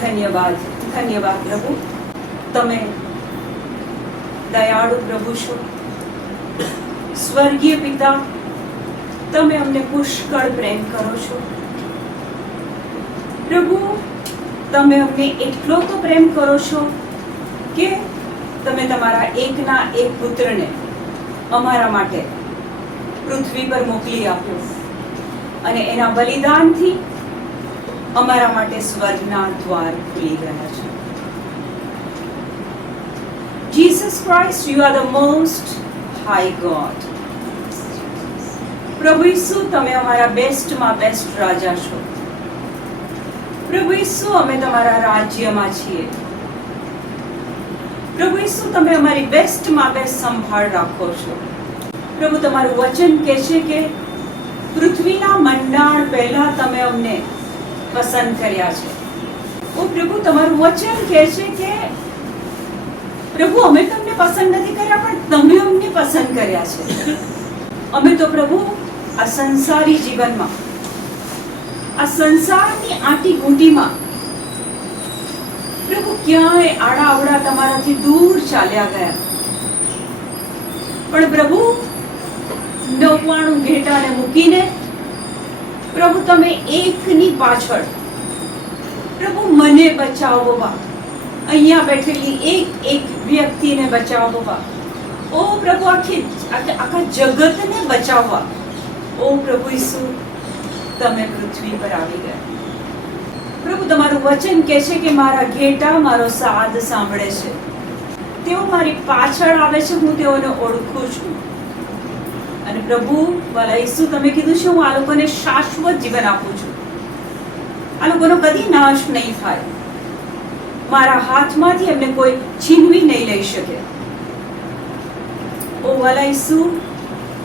ધન્યવાદ ધન્યવાદ પ્રભુ. તમે દયાળુ પ્રભુ છો. સ્વર્ગીય પિતા, તમે અમને પુષ્કળ પ્રેમ કરો છો. પ્રભુ, તમે અમને એટલો તો પ્રેમ કરો છો કે તમે તમારા એકના એક પુત્રને અમારા માટે પૃથ્વી પર મોકલી આપ્યો અને એના બલિદાનથી અમારા માટે સ્વર્ગના દ્વાર ખુલી ગયા છે. Jesus Christ, you are the most high God. પ્રભુ ઈસુ, તમે અમારા બેસ્ટમાં બેસ્ટ રાજા છો. પ્રભુ ઈસુ, અમે તમારા રાજ્યમાં છીએ. પ્રભુ ઈસુ, તમે અમારી બેસ્ટમાં બેસ્ટ સંભાળ રાખો છો. પ્રભુ, તમારું વચન કહે છે કે પૃથ્વીના મંડાણ પહેલા તમે અમને પસંદ કર્યા છે. ઓ પ્રભુ, તમારું વચન કહે છે કે પ્રભુ, અમે તમને પસંદ નથી કર્યા, પણ તમે અમને પસંદ કર્યા છે. અમે તો પ્રભુ આ સંસારી જીવનમાં, આ સંસારની આંટી ઘૂંટીમાં પ્રભુ ક્યાંય આડા અવડા તમારાથી દૂર ચાલ્યા ગયા. પણ પ્રભુ, 99 ઘેટાને મૂકીને પ્રભુ તમે એકની પાછળ પ્રભુ મને બચાવવા, અહીંયા બેઠેલી એક વ્યક્તિને બચાવવા, ઓ પ્રભુ આખા જગતને બચાવવા, ઓ પ્રભુ ઈસુ, તમે પૃથ્વી પર આવી ગયા. પ્રભુ, તમારું વચન કહે છે કે મારા ઘેટા મારો સાદ સાંભળે છે. તેઓ મારી પાછળ આવે છે, હું તેઓને ઓળખું છું. અને પ્રભુ વાલા ઈસુ, તમે કીધું છે હું આ લોકોને શાશ્વત જીવન આપું છું. આ લોકોનો કદી નાશ નહીં થાય. મારા હાથમાંથી એમને કોઈ છીનવી નહીં લઈ શકે. ઓ વાલા ઈસુ,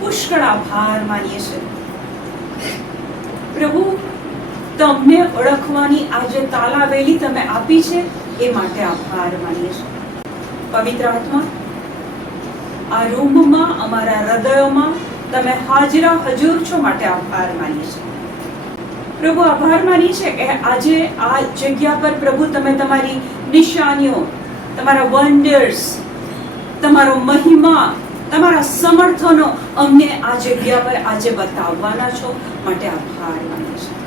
પુષ્કળ આભાર માનીએ છીએ. પ્રભુ, તમને ઓળખવાની આજે તાલાવેલી તમે આપી છે એ માટે આભાર માનીએ છીએ. પવિત્ર આત્મા, આ રૂમમાં, અમારા હૃદયોમાં તમે હાજરા હજુર છો માટે આભાર માનીએ છીએ. પ્રભુ, આભાર માનીએ છીએ કે આજે આ જગ્યા પર પ્રભુ તમે તમારી નિશાનીઓ, તમારા વન્ડર્સ, તમારો મહિમા, તમારા સમર્થનો અમને આ જગ્યા પર આજે બતાવવાના છો માટે આભાર માનીએ છીએ.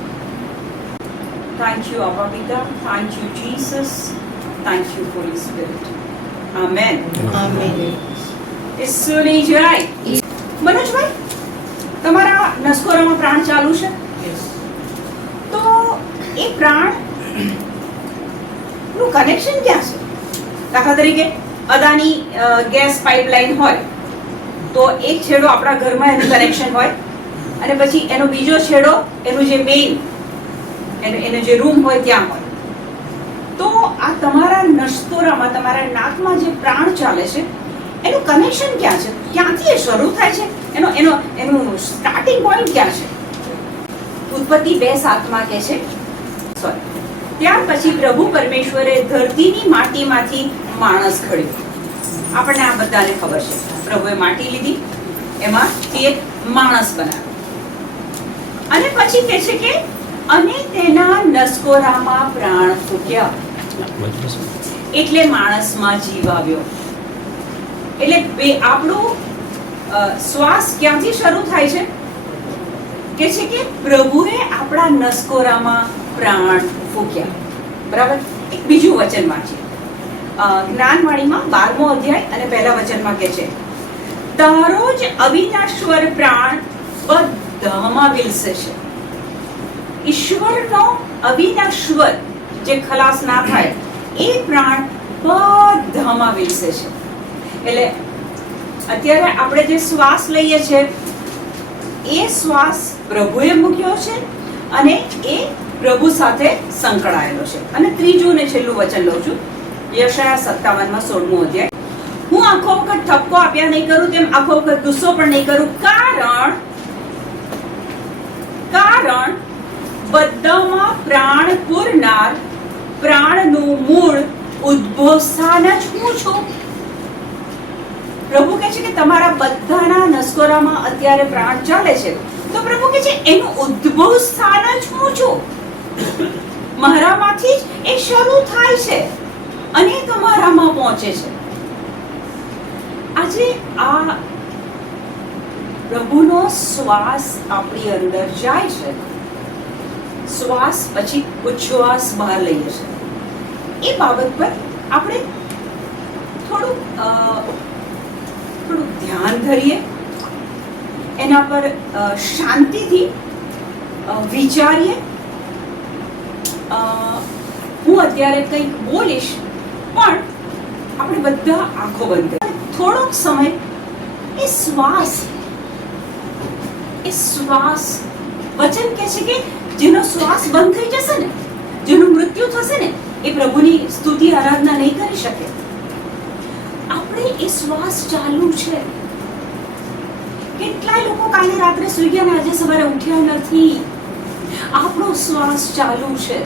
થેન્ક યુ આપા પિતા, thank you Jesus, thank you Holy Spirit. Amen. Amen. ઈસુની જય. મનોજભાઈ, તમારા નસકોરામાં પ્રાણ ચાલુ છે, તો એ પ્રાણ નું કનેક્શન ક્યાં છે? દાખલા તરીકે અદાની ગેસ પાઇપલાઇન હોય તો એક છેડો આપણા ઘરમાં એનું કનેક્શન હોય, અને પછી એનો બીજો છેડો એનું જે મેઇન એનો જે રૂમ હોય ત્યાં હોય. તો આ તમારા નસકોરામાં, તમારા નાકમાં જે પ્રાણ ચાલે છે એનું કનેક્શન ક્યાં છે? ક્યાંથી એ શરૂ થાય છે? એનું સ્ટાર્ટિંગ પોઈન્ટ ક્યાં છે? ઉત્પત્તિ 2:7 કહે છે, ત્યાર પછી પ્રભુ પરમેશ્વરે ધરતીની માટીમાંથી માણસ ઘડ્યો. આપણને આ બધાને ખબર છે, પ્રભુએ માટી લીધી, એમાંથી એક માણસ બનાવ્યો, અને પછી કહે છે કે અને તેના નસકોરામાં પ્રાણ ફૂટ્યા, એટલે માણસમાં જીવ આવ્યો. એટલે આપણો શ્વાસ ક્યાંથી શરૂ થાય છે? કે છે કે પ્રભુએ આપણા નસકોરામાં પ્રાણ ફૂંક્યા. બરાબર. એક બીજું વચન વાંચીએ, જ્ઞાનવાણીમાં 12મો અધ્યાય અને પહેલા વચનમાં કહે છે, તારો જ અવિનાશ્વર પ્રાણ બધામાં વિલસે છે. ઈશ્વરનો અવિનાશ્વર જે ખલાસ ના થાય એ પ્રાણ બધામાં વિલસે છે. એટલે અત્યારે આપણે જે શ્વાસ લઈએ છીએ એ શ્વાસ પ્રભુએ મૂક્યો છે અને એ પ્રભુ સાથે સંકળાયેલો છે. અને ત્રીજું ને છેલ્લું વચન લઉં છું, યશાયા 57માં 16મો અધ્યાય, હું આખો વખત ઠપકો આપ્યા નહીં કરું, તેમ આખો વખત ગુસ્સો પણ નહીં કરું, કારણ બધામાં પ્રાણ પૂરનાર, પ્રાણનું મૂળ ઉદ્ભવ સ્થાન જ હું છું. પ્રભુ કહે છે કે તમારા બધાના નસકોરામાં અત્યારે પ્રાણ ચાલે છે, તો પ્રભુ કહે છે એનું ઉદ્ભવ સ્થાન જ હું છું. મારામાંથી જ એ શરૂ થાય છે અને તમારામાં પહોંચે છે. આજે આ પ્રભુનો શ્વાસ આપણી અંદર જાય છે, શ્વાસ પછી ઉચ્છ્વાસ બહાર લઈએ છે, એ બાબત પર આપણે થોડું ધ્યાન ધરીએ, એના પર શાંતિથી વિચારીએ. હું અત્યારે કંઈક બોલીશ, પણ આપણે બધા આંખો બંધ કરીએ. થોડોક સમય એ શ્વાસ વચન કહે છે કે જેનો શ્વાસ બંધ થઈ જશે ને, જેનું મૃત્યુ થશે ને, એ પ્રભુની સ્તુતિ આરાધના નહીં કરી શકે. આપણે એ શ્વાસ ચાલુ છે. કેટલાય લોકો કાલે રાત્રે સુઈ ગયા ને આજે સવારે ઉઠ્યા નથી. આપણો શ્વાસ ચાલુ છે.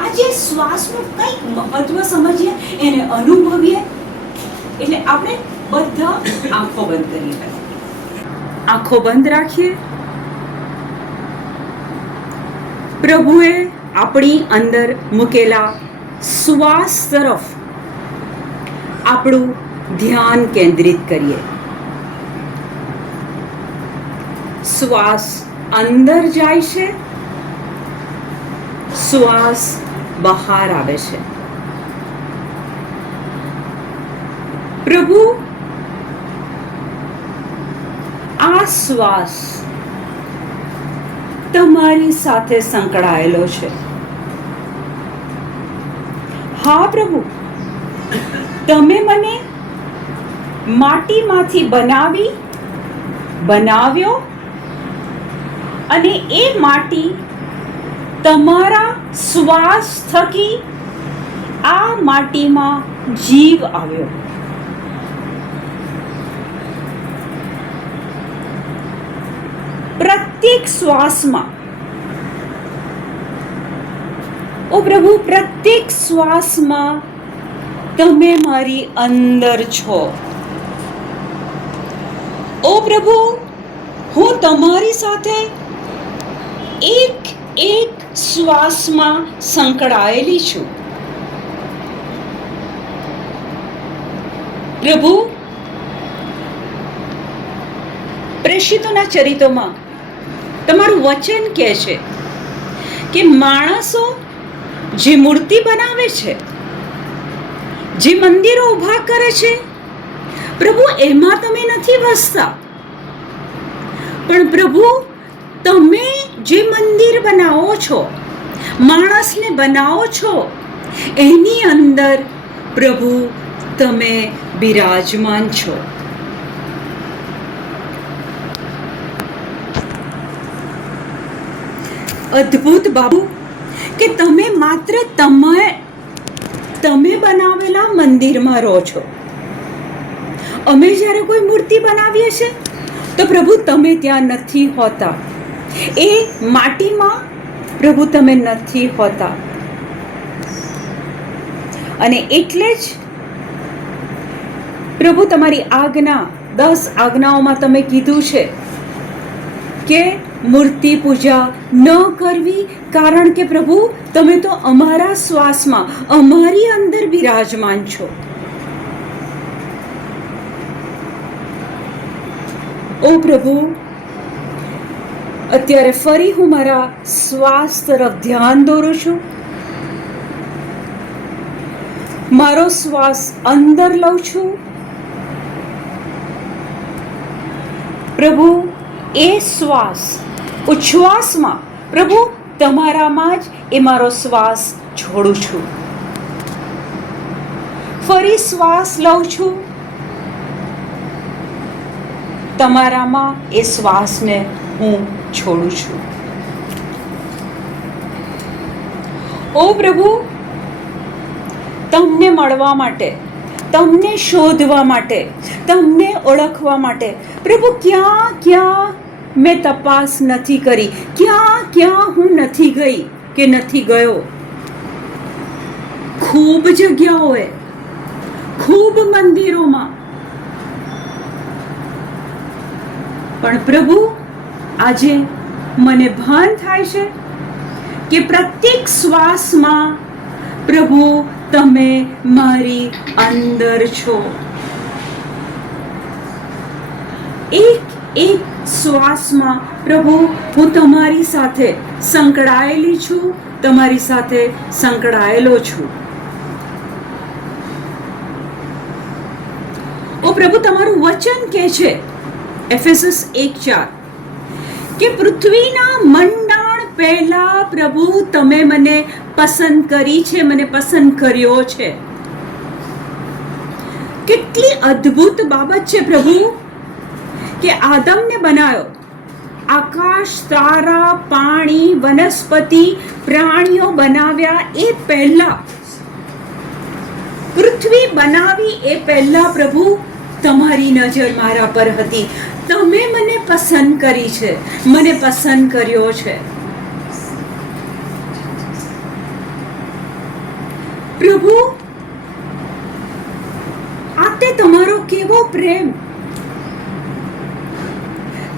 આજે શ્વાસનું કંઈક મહત્વ સમજીએ, એને અનુભવીએ. એટલે આપણે બધા આંખો બંધ કરીએ. આંખો બંધ રાખીએ. પ્રભુએ આપણી અંદર મૂકેલા શ્વાસ તરફ આપણું ધ્યાન કેન્દ્રિત કરીએ. શ્વાસ અંદર જાય છે, શ્વાસ બહાર આવે છે. પ્રભુ આ શ્વાસ તમારી સાથે સંકળાયેલો છે. હા પ્રભુ, તમે મને માટીમાંથી બનાવ્યો અને એ માટી તમારા શ્વાસ થકી આ માટીમાં જીવ આવ્યો. પ્રત્યેક શ્વાસમાં, ઓ પ્રભુ, પ્રત્યેક શ્વાસમાં તમે મારી અંદર છો. ઓ પ્રભુ, હું તમારી સાથે એક શ્વાસમાં સંકળાયેલી છું. પ્રભુ, પ્રેષિતોના ચરિત્રોમાં તમારું વચન કહે છે કે માણસો જે મૂર્તિ બનાવે છે, જે મંદિરો ઊભા કરે છે, પ્રભુ એમાં તમે નથી વસતા. પણ પ્રભુ, તમે જે મંદિર બનાવો છો, માણસને બનાવો છો, એની અંદર પ્રભુ તમે બિરાજમાન છો. અદ્ભુત બાબુ કે તમે માત્ર તમે બનાવેલા મંદિરમાં રહો છો. અમે જ્યારે કોઈ મૂર્તિ બનાવીએ છીએ તો પ્રભુ તમે ત્યાં નથી હોતા. એ માટીમાં પ્રભુ તમે નથી હોતા. અને એટલે જ પ્રભુ તમારી આજ્ઞા 10 આજ્ઞાઓમાં તમે કીધું છે કે મૂર્તિ પૂજા ન કરવી, કારણ કે પ્રભુ તમે તો અમારા શ્વાસમાં, અમારી અંદર બિરાજમાન છો. ઓ પ્રભુ, અત્યારે ફરી હું મારા શ્વાસ તરફ ધ્યાન દોરું છું. મારો શ્વાસ અંદર લઉં છું. પ્રભુ, એ શ્વાસ ઉચ્છ્વાસમાં પ્રભુ તમારામાં જ એ મારો શ્વાસ છોડું છું. ફરી શ્વાસ લઉં છું. તમારામાં એ શ્વાસને હું છોડું છું. ઓ પ્રભુ, તમને મળવા માટે, તમને શોધવા માટે, તમને ઓળખવા માટે પ્રભુ ક્યાં ક્યાં મેં તપાસ નથી કરી, ક્યાં હું નથી ગઈ કે નથી ગયો. ખૂબ જગ્યાઓએ, ખૂબ મંદિરોમાં, પણ પ્રભુ આજે મને ભાન થાય છે કે પ્રત્યેક શ્વાસમાં પ્રભુ તમે મારી અંદર છો. એક શ્વાસમાં પ્રભુ હું તમારી સાથે સંકળાયેલી છું, તમારી સાથે સંકળાયેલો છું. ઓ પ્રભુ, તમારું વચન કહે છે એફેસસ 1:4 કે પૃથ્વીના મંડાણ પહેલા પ્રભુ તમે મને પસંદ કરી છે, મને પસંદ કર્યો છે. કેટલી અદ્ભુત બાબત છે પ્રભુ કે આદમને બનાવ્યો, આકાશ, તારા, પાણી, વનસ્પતિ, પ્રાણીઓ બનાવ્યા એ પહેલા, પૃથ્વી બનાવી એ પહેલા પ્રભુ તમારી નજર મારા પર હતી. તમે મને પસંદ કરી છે, મને પસંદ કર્યો છે. પ્રભુ, આ તે તમારો કેવો પ્રેમ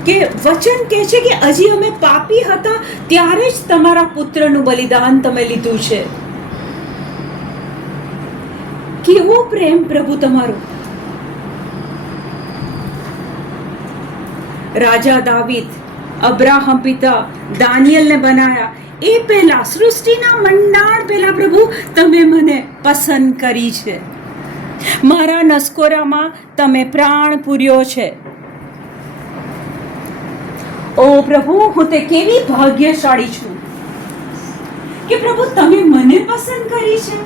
કે વચન કહે છે કે હજી અમે પાપી હતા ત્યારે જ તમારા પુત્રનું બલિદાન તમે લીધું છે. કેવો પ્રેમ પ્રભુ તમારો. રાજા દાવીદ, અબ્રાહમ પિતા દાનિયેલને બનાયા એ પહેલા, સૃષ્ટિના મંડાણ પહેલા પ્રભુ તમે મને પસંદ કરી છે. મારા નસકોરામાં તમે પ્રાણ પૂર્યો છે. ઓ પ્રભુ, હું તે કેવી ભાગ્યશાળી છું કે પ્રભુ તમે મને પસંદ કરી છે.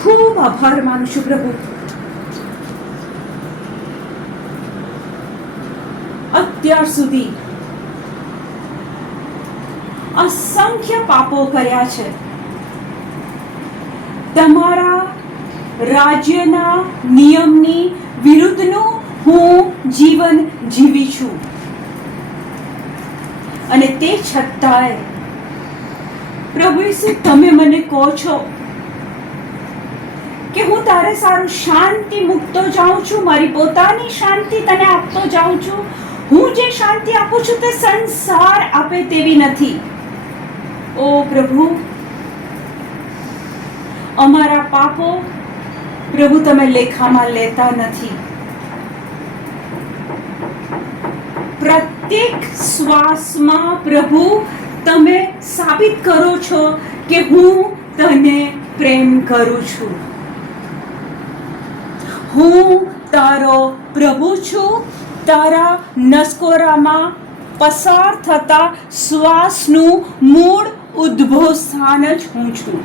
ખૂબ આભાર માનું છું પ્રભુ. અત્યાર સુધી અસંખ્ય પાપો કર્યા છે. તમારા રાજ્યના નિયમની વિરુદ્ધનું હું જીવન જીવી છું, અને તે છતાંય પ્રભુ ઈસુ તમે મને કહો છો કે હું તારે સારું શાંતિ મૂકતો જાઉં છું, મારી પોતાની શાંતિ તને આપતો જાઉં છું. હું જે શાંતિ આપું છું તે સંસાર આપે તેવી નથી. ઓ પ્રભુ, અમારા પાપો પ્રભુ તમે લેખામાં લેતા નથી. પ્રત્યેક શ્વાસમાં પ્રભુ તમે સાબિત કરો છો કે હું તને પ્રેમ કરું છું. હું તારો પ્રભુ છું. તારા નસકોરામાં પસાર થતા શ્વાસનું મૂળ ઉદ્ભવ સ્થાન જ હું છું.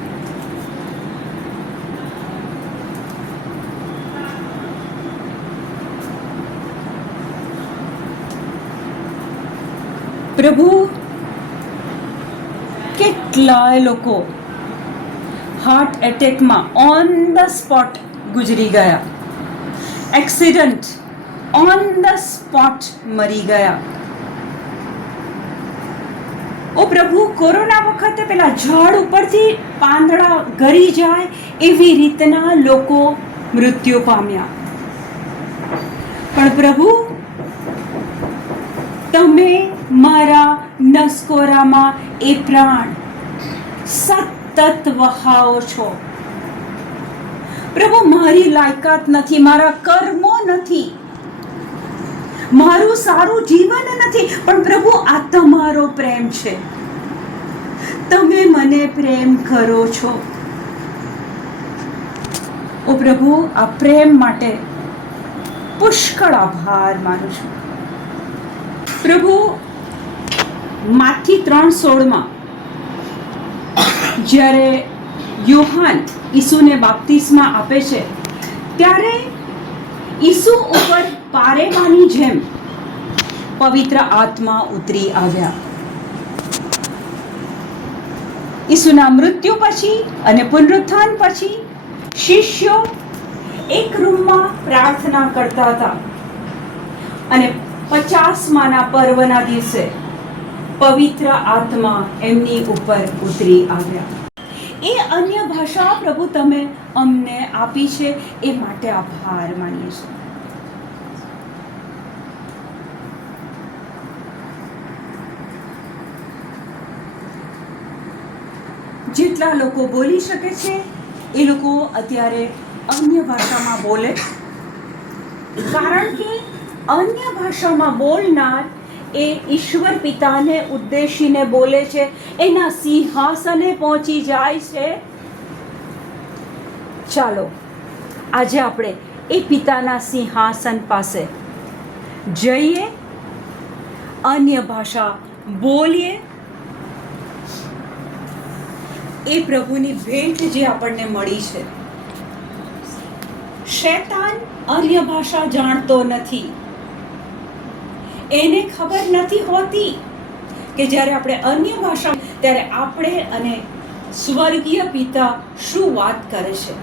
પ્રભુ, કેટલાય લોકો હાર્ટ એટેકમાં ઓન ધ સ્પોટ ગુજરી ગયા, એક્સિડન્ટ ઓન ધ સ્પોટ મરી ગયા. ઓ પ્રભુ, કોરોના વખતે પેલા ઝાડ ઉપરથી પાંદડા ગળી જાય એવી રીતના લોકો મૃત્યુ પામ્યા. પણ પ્રભુ, તમે મારા નસકોરામાં એ પ્રાણ સતત વહાવો છો. પ્રભુ, મારી લાયકાત નથી, મારા કર્મો નથી, મારું સારું જીવન નથી, પણ પ્રભુ આ તમારો પ્રેમ છે. તમે મને પ્રેમ કરો છો. ઓ પ્રભુ, આ પ્રેમ માટે પુષ્કળ આભાર માનું છું. પ્રભુ, માથી 3:16 જ્યારે યોહાન ઈસુને બાપ્તિસ્મા આપે છે ત્યારે ઈસુ ઉપર પારેવાની જેમ પવિત્ર આત્મા ઉતરી આવ્યા. ઈસુના મૃત્યુ પછી અને પુનરુત્થાન પછી શિષ્યો એક રૂમમાં પ્રાર્થના કરતા હતા, અને 50મા પર્વના દિવસે પવિત્ર આત્મા એમની ઉપર ઉતરી આવ્યા. એ અન્ય ભાષા પ્રભુ તમે અમને આપી છે એ માટે આભાર માનીએ છીએ. જેટલા લોકો બોલી શકે છે એ લોકો અત્યારે અન્ય ભાષામાં બોલે, કારણ કે અન્ય ભાષામાં બોલનાર એ ઈશ્વર પિતાને ઉદ્દેશીને બોલે છે, એના સિંહાસને પહોંચી જાય છે. ચાલો આજે આપણે એ પિતાના સિંહાસન પાસે જઈએ, અન્ય ભાષા બોલીએ. એ પ્રભુની ભેટ જે આપણને મળી છે. શૈતાન અન્ય ભાષા જાણતો નથી. એને ખબર નથી હોતી કે જ્યારે આપણે અન્ય ભાષા, ત્યારે આપણે અને સ્વર્ગીય પિતા શું વાત કરે છે.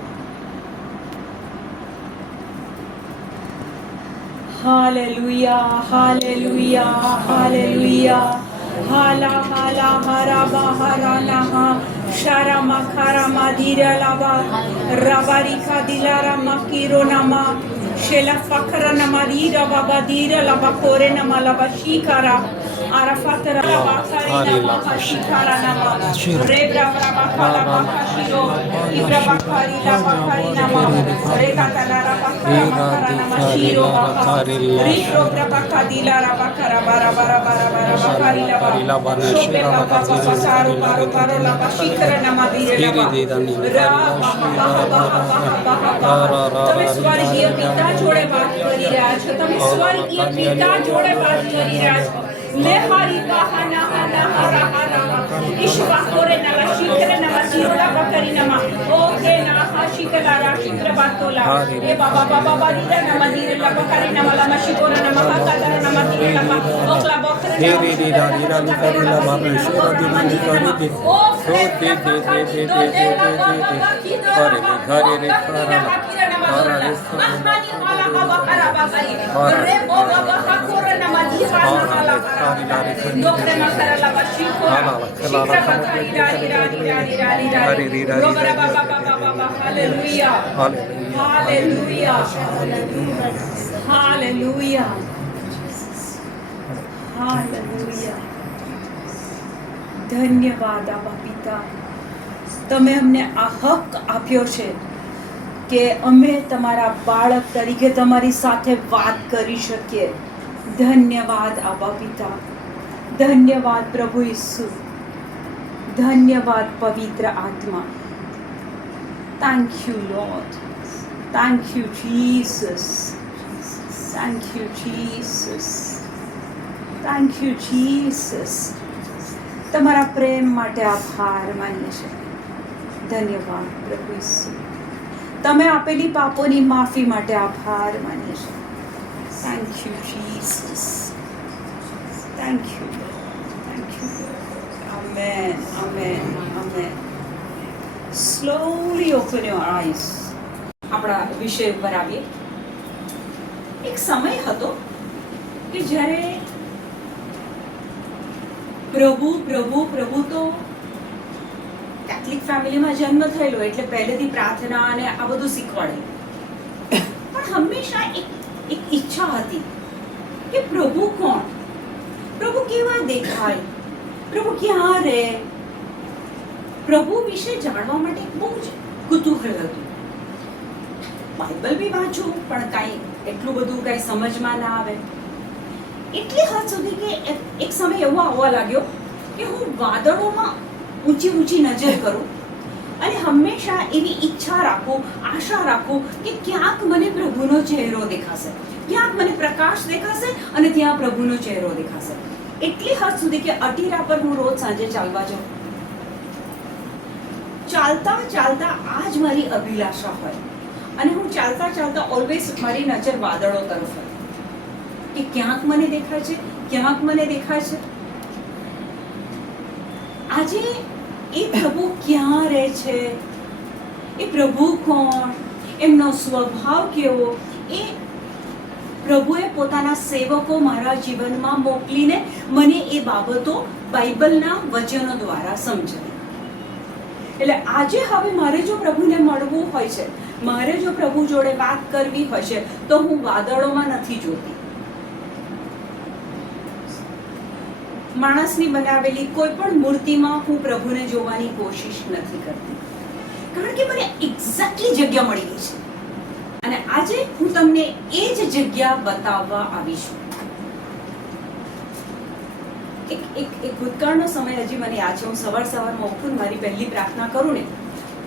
Hallelujah, hallelujah, hallelujah. હાલા હાલા હરાબા હરાનાહા શારામા ખારામા ધીરાલાબા રબારીખા દિલારામા કિરોનામા શેલા ફખરનામા ધીરાબાબા ધીરાલાબા કોરેનામા લાબા શીકારા આરાફાતરા બાખારીનામા શીકારાનામા રેબ્રાબા ખાલાબા ખાશીરો ઇબ્રાબાખારીલા બાખારીનામા રેકાતાલારા બાખારામા શીરો બાખા રીપ્રો પ્રબાખા દિલારા બાખારા બારા બારા બારા બાખારીલા શોપે બાબા બાબા સારો બારો બારો લાબા શીકરનામા ધીરેલાબા તમે સ્વર્ગીય પિતા જોડે વાત કરી રહ્યા છો. તમે સ્વર્ગીય પિતા જોડે વાત કરી રહ્યા છો. લેહારી બાહાના હાના હારા હારા ઈશ્વા કોરે નવા શીકર નવા જીરોલા બકરી નવા ઓકે ના હા શીકલા શીકર બાતોલા એ બાબા બાબા બારીરા નવા દીરેલા બકરી નવા લમા શીકોરા નવા હાકાદરા નવા દીરેલા ઓકલા બકરે દે દે દે દારીરા નિકરીલા બાબા શોરા દે નિકરી દે સો દે દે દે દે દે દે દે અરે ઘરે રે ખારા ખારા રે મહાની વાલા બાબા ખરા બાબા રે બાબા હાકોરા નવા દીરેલા હાલા ડોક્ટર મકરલા બશીકો શીકર બકરી રાની રાની રાની રાની રાની રોબરા બાબા બાબા બાબા હાલેલુયા હાલેલુયા હાલેલુયા હાલેલુયા. ધન્યવાદ આપા પિતા, તમે અમને આ હક આપ્યો છે કે અમે તમારા બાળક તરીકે તમારી સાથે વાત કરી શકીએ. ધન્યવાદ આપા પિતા, ધન્યવાદ પ્રભુ ઈસુ, ધન્યવાદ પવિત્ર આત્મા. Thank you lord, thank you Jesus, thank you Jesus, thank you Jesus. તમારા પ્રેમ માટે આભાર માનીએ છીએ. ધન્યવાદ પ્રભુ ઈસુ, તમે આપેલી પાપોની માફી માટે આભાર માનીએ છીએ. Thank you Jesus, thank you, thank you. Amen, amen, amen. Slowly open your eyes. આપણા વિષય ઉપર આવીએ. એક સમય હતો કે જ્યારે પ્રભુ પ્રભુ પ્રભુ તો કેથલિક ફેમિલીમાં જન્મ થયેલો એટલે પહેલેથી પ્રાર્થના અને આ બધું શીખવાડે, પણ હંમેશા એક ઈચ્છા હતી કે પ્રભુ કોણ, પ્રભુ કેવા દેખાય, પ્રભુ ક્યાં રહે. પ્રભુ વિશે જાણવા માટે બહુ જ કુતૂહલ હતું. બાઇબલ બી વાંચું પણ કાંઈ એટલું બધું કાંઈ સમજમાં ના આવે. એટલી હદ સુધી કે એક સમય એવો આવવા લાગ્યો કે હું વાદળોમાં ઊંચી ઊંચી નજર કરું અને હંમેશા એવી ઈચ્છા રાખું, આશા રાખું કે ક્યાંક મને પ્રભુનો ચહેરો દેખાશે, ક્યાંક મને પ્રકાશ દેખાશે અને ત્યાં પ્રભુનો ચહેરો દેખાશે. એટલી હદ સુધી કે અટીરા પર હું રોજ સાંજે ચાલવા જાઉં. ચાલતા ચાલતા આ જ મારી અભિલાષા હોય અને હું ચાલતા ચાલતા ઓલવેઝ મારી નજર વાદળો તરફ હોય કે ક્યાંક મને દેખાય છે, ક્યાંક મને દેખાય છે. આજે એ પ્રભુ ક્યાં રહે છે, એ પ્રભુ કોણ, એમનો સ્વભાવ કેવો, એ પ્રભુએ પોતાના સેવકો મારા જીવનમાં મોકલીને મને એ બાબતો બાઇબલના વચનો દ્વારા સમજાવી. એટલે આજે હવે મારે જો પ્રભુને મળવું હોય છે, મારે જો પ્રભુ જોડે વાત કરવી હોય છે, તો હું વાદળોમાં નથી જોતી. માણસની બનાવેલી કોઈ પણ મૂર્તિમાં હું પ્રભુને જોવાની કોશિશ નથી કરતી, કારણ કે મને એક્ઝેક્ટલી જગ્યા મળી ગઈ છે. અને આજે હું તમને એ જ જગ્યા બતાવવા આવી છું. એક ભૂતકાળનો સમય હજી મને યાદ છે. હું સવારમાં ઉઠું, મારી પહેલી પ્રાર્થના કરું ને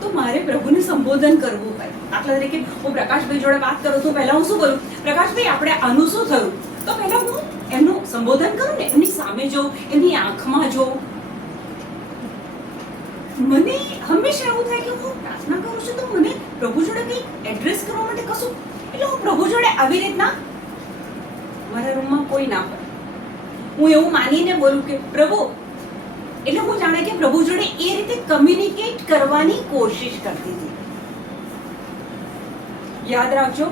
તો મારે પ્રભુને સંબોધન કરવું હોય. દાખલા તરીકે હું પ્રકાશભાઈ જોડે વાત કરું તો પહેલા હું શું કરું, પ્રકાશભાઈ આપણે આનું શું થયું, તો પહેલા હું એમનું સંબોધન કરું ને, એમની સામે જોઉં, એમની આંખમાં જોઉં. મને હંમેશા એવું થાય કે હું પ્રાર્થના કરું છું તો મને પ્રભુ જોડે કંઈ એડ્રેસ કરવા માટે કશું, એટલે હું પ્રભુ જોડે આવી રીતના, મારા રૂમમાં કોઈ ના હોય, હું એવું માનીને બોલું કે પ્રભુ, એટલે હું જાણે કે પ્રભુ જોડે એ રીતે કમ્યુનિકેટ કરવાની કોશિશ કરતી હતી. યાદ રાખજો,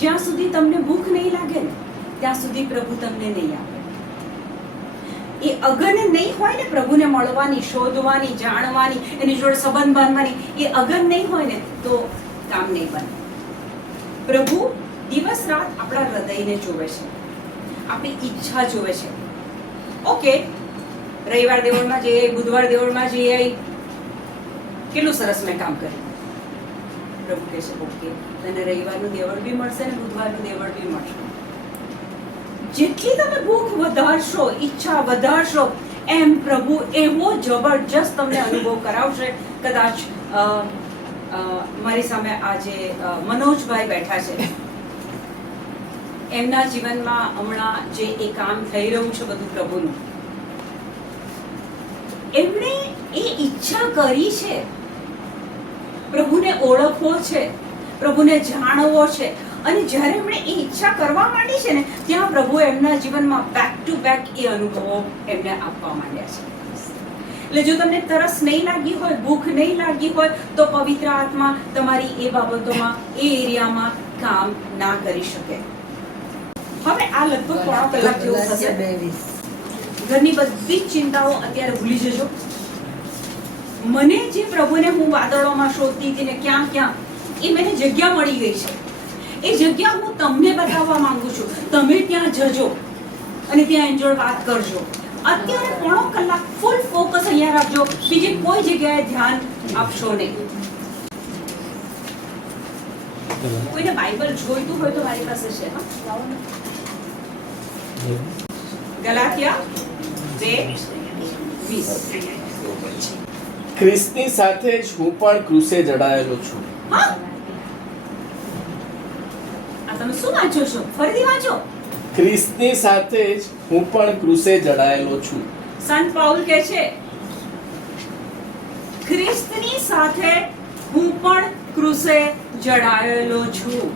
જ્યાં સુધી તમને ભૂખ નહીં લાગે ને ત્યાં સુધી પ્રભુ તમને નહીં આપે. એ અગન નહીં હોય ને પ્રભુને મળવાની, શોધવાની, જાણવાની, એની જોડે સંબંધ બાંધવાની, એ અગન નહીં હોય ને તો કામ નહીં બને. પ્રભુ દિવસ રાત આપણા હૃદયને જોવે છે, આપણી ઈચ્છા જોવે છે. ઓકે, રવિવાર દેવળમાં જઈએ, બુધવાર દેવળમાં જઈએ, કેટલું સરસ મેં કામ કર્યું. પ્રભુ કહે છે ઓકે, તને રવિવારનું દેવળ બી મળશે ને બુધવારનું દેવળ બી મળશે. જેટલી તમે ભૂખ વધારશો, ઈચ્છા વધારશો, એમ પ્રભુ એવો જબરજસ્ત તમને અનુભવ કરાવશે. કદાચ મારી સામે આજે મનોજભાઈ બેઠા છે, એમના જીવનમાં હમણાં જે એ કામ થઈ રહ્યું છે બધું પ્રભુનું, એમણે એ ઈચ્છા કરી છે, પ્રભુને ઓળખવો છે, પ્રભુને જાણવો છે. અને જ્યારે એમણે એ ઈચ્છા કરવા માંડી છે ને, ત્યાં પ્રભુ એમના જીવનમાં બેક ટુ બેક એ અનુભવો એમને આપવા માંડ્યા છે. એટલે જો તમને તરસ નહીં લાગી હોય, ભૂખ નહીં લાગી હોય, તો પવિત્ર આત્મા તમારી એ બાબતોમાં, એ એરિયામાં કામ ના કરી શકે. હવે આ લગભગ પોણો કલાક જેવું થશે. ઘરની બધી જ ચિંતાઓ અત્યારે ભૂલી જજો. મને જે પ્રભુને હું વાદળોમાં શોધતી હતી ને ક્યાં ક્યાં, એ મને જગ્યા મળી ગઈ છે. એ જગ્યા હું તમને બતાવવા માંગુ છું. તમે ત્યાં જજો અને ત્યાં એની જોડે વાત કરજો. અત્યારે પોણો કલાક ફૂલ ફોકસ અહીંયા રાખજો, બીજી કોઈ જગ્યાએ ધ્યાન આપશો નહીં. કોઈને બાઇબલ જોઈતું હોય તો મારી પાસે છે. ગલાતિયા 2:20. ખ્રિસ્તની સાથે જ હું પણ ક્રૂસે જડાયેલો છું. હા, આ તમે શું વાંચો છો? ફરીથી વાંચો. ખ્રિસ્તની સાથે જ હું પણ ક્રૂસે જડાયેલો છું. સંત પાઉલ કહે છે, ખ્રિસ્તની સાથે હું પણ ક્રૂસે જડાયેલો છું.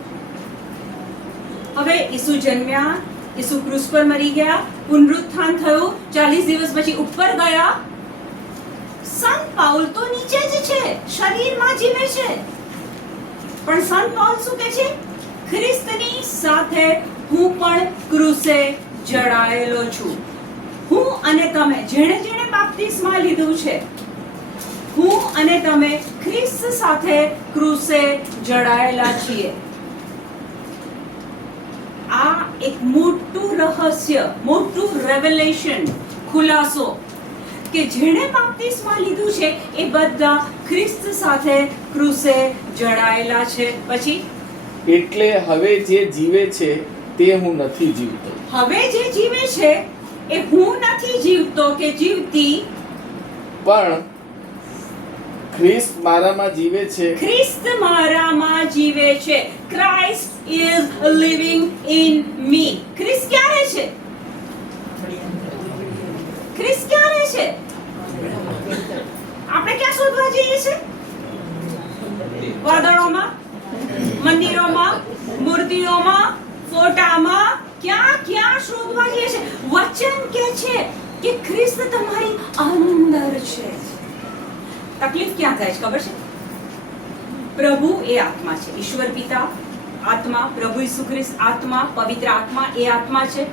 હવે ઈસુ જન્મ્યા, ઈસુ ક્રૂસ પર મરી ગયા, પુનરુત્થાન થયું, 40 દિવસ પછી ઉપર ગયા. સંત પાઉલ તો નીચે જ છે, શરીરમાં જીવે છે, પણ સંત પાઉલ શું કહે છે? ખ્રિસ્તની સાથે હું પણ ક્રૂસે જડાયેલો છું. હું અને તમે, જેણે જેણે બાપ્તિસ્મા લીધું છે, હું અને તમે ખ્રિસ્ત સાથે ક્રૂસે જડાયેલા છીએ. આ એક મોટું રહસ્ય, મોટું રેવલેશન, ખુલાસો, કે જેણે બાપ્તિસ્મા લીધું છે એ બધા ખ્રિસ્ત સાથે ક્રૂસે જડાયેલા છે. પછી એટલે હવે જે જીવે છે તે હું નથી જીવતો. હવે જે જીવે છે એ હું નથી જીવતો કે જીવતી, પણ ખ્રિસ્ત મારામાં જીવે છે. ખ્રિસ્ત મારામાં જીવે છે. Christ is living in me. ખ્રિસ્ત ક્યારે છે? ખ્રિસ્ત ક્યારે છે? આપણે ક્યાં શોધવા જઈએ છે? વાદળોમાં, મંદિરોમાં, મૂર્તિઓમાં, ફોટામાં, ક્યાં ક્યાં શોધવા જઈએ છે? વચન કહે છે કે ખ્રિસ્ત તમારી અંદર છે. તકલીફ ક્યાં થાય છે ખબર છે? પ્રભુ એ આત્મા છે. ઈશ્વર પિતા આત્મા, પ્રભુ ઈસુ ખ્રિસ્ત આત્મા, પવિત્ર આત્મા એ આત્મા છે.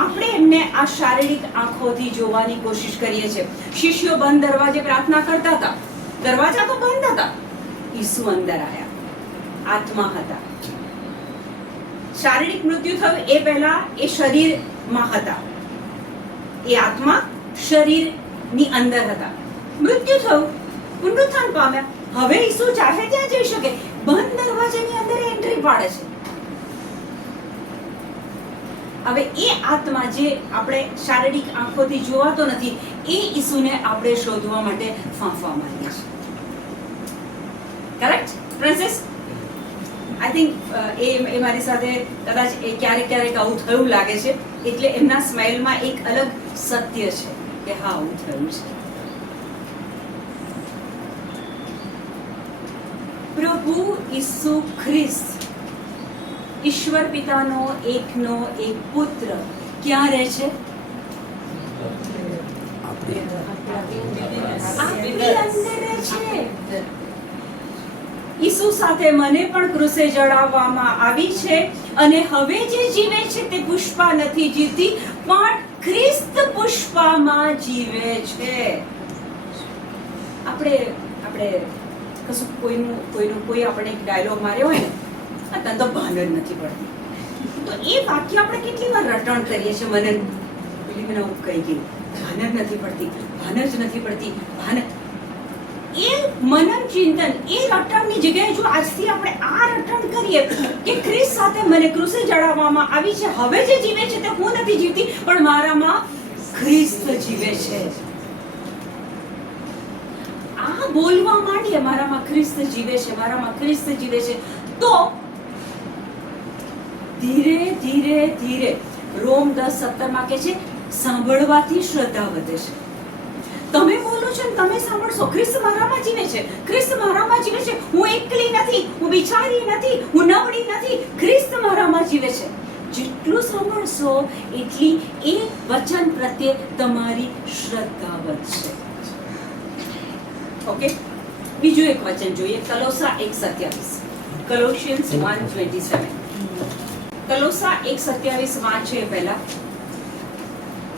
આપણે એમને આ શારીરિક આંખોથી જોવાની કોશિશ કરીએ છીએ. શિષ્યો બંધ દરવાજે પ્રાર્થના કરતા હતા, દરવાજા તો બંધ હતા. ઈસુ અંદર આવ્યા, આત્મા હતા. શારીરિક મૃત્યુ થયું એ પહેલા એ શરીર માં હતા, એ આત્મા શરીરની અંદર હતા, મૃત્યુ થયું, પુનરુત્થાન પામ્યા. હવે ઈસુ ચાહે ત્યાં જઈ શકે, બંધ દરવાજાની અંદર એન્ટ્રી પાડે છે. હવે એ આત્મા જે આપણે શારીરિક આંખોથી જોવાતો નથી, એ ઈસુને આપણે શોધવા માટે ફાંફવા માંડીએ છીએ. Correct princess? આઈ થિંક એ મારી સાથે કદાચ એ ક્યારેક આવું થયું લાગે છે, એટલે એમના સ્માઇલમાં એક અલગ સત્ય છે કે હા આવું થયું છે. પ્રભુ ઈસુ ખ્રિસ્ત, ઈશ્વર પિતાનો એકનો એક પુત્ર, ક્યાં રહે છે? આપણી અંદર રહે છે. ઈસુ સાથે મને પણ ક્રુસે જડાવવામાં આવી છે, અને હવે જે જીવે છે તે પુષ્પા નથી જીવતી, પણ ખ્રિસ્ત પુષ્પામાં જીવે છે. આપણે કશું કોઈ આપણે એક ડાયલોગ માર્યો હોય ને, તને તો ભાન જ નથી પડતી, તો એ વાક્ય આપણે કેટલી વાર રટણ કરીએ છીએ. મને હું કહી ગઈ, ભાન જ નથી પડતી, ભાન જ નથી પડતી, ભાન. એ મનન ચિંતન, એ રટણની જગ્યાએ જો આજથી આપણે આ રટણ કરીએ કે ખ્રિસ્ત સાથે મને ક્રુસે જડાવવામાં આવી છે, હવે જે જીવે છે તે હું નથી જીવતી, પણ મારામાં ખ્રિસ્ત જીવે છે. આ બોલવા માંડીએ, મારામાં ખ્રિસ્ત જીવે છે, મારામાં ખ્રિસ્ત જીવે છે, તો ધીરે ધીરે ધીરે રોમ 10:17 કે છે, સાંભળવાથી શ્રદ્ધા વધે છે. તમે બોલો છો ને તમે સાંભળશો, ખ્રિસ્ત મારામાં જીવે છે, ખ્રિસ્ત મારામાં જીવે છે, હું એકલી નથી, હું બિચારી નથી, હું નબળી નથી, ખ્રિસ્ત મારામાં જીવે છે. જેટલું સાંભળશો એટલી એ વચન પ્રત્યે તમારી શ્રદ્ધા વધશે. ઓકે, બીજું એક વચન જોઈએ, કલોસા 1:27. કોલોસિયન્સ 1:27. કલોસા 1:27 વાંચે પહેલા,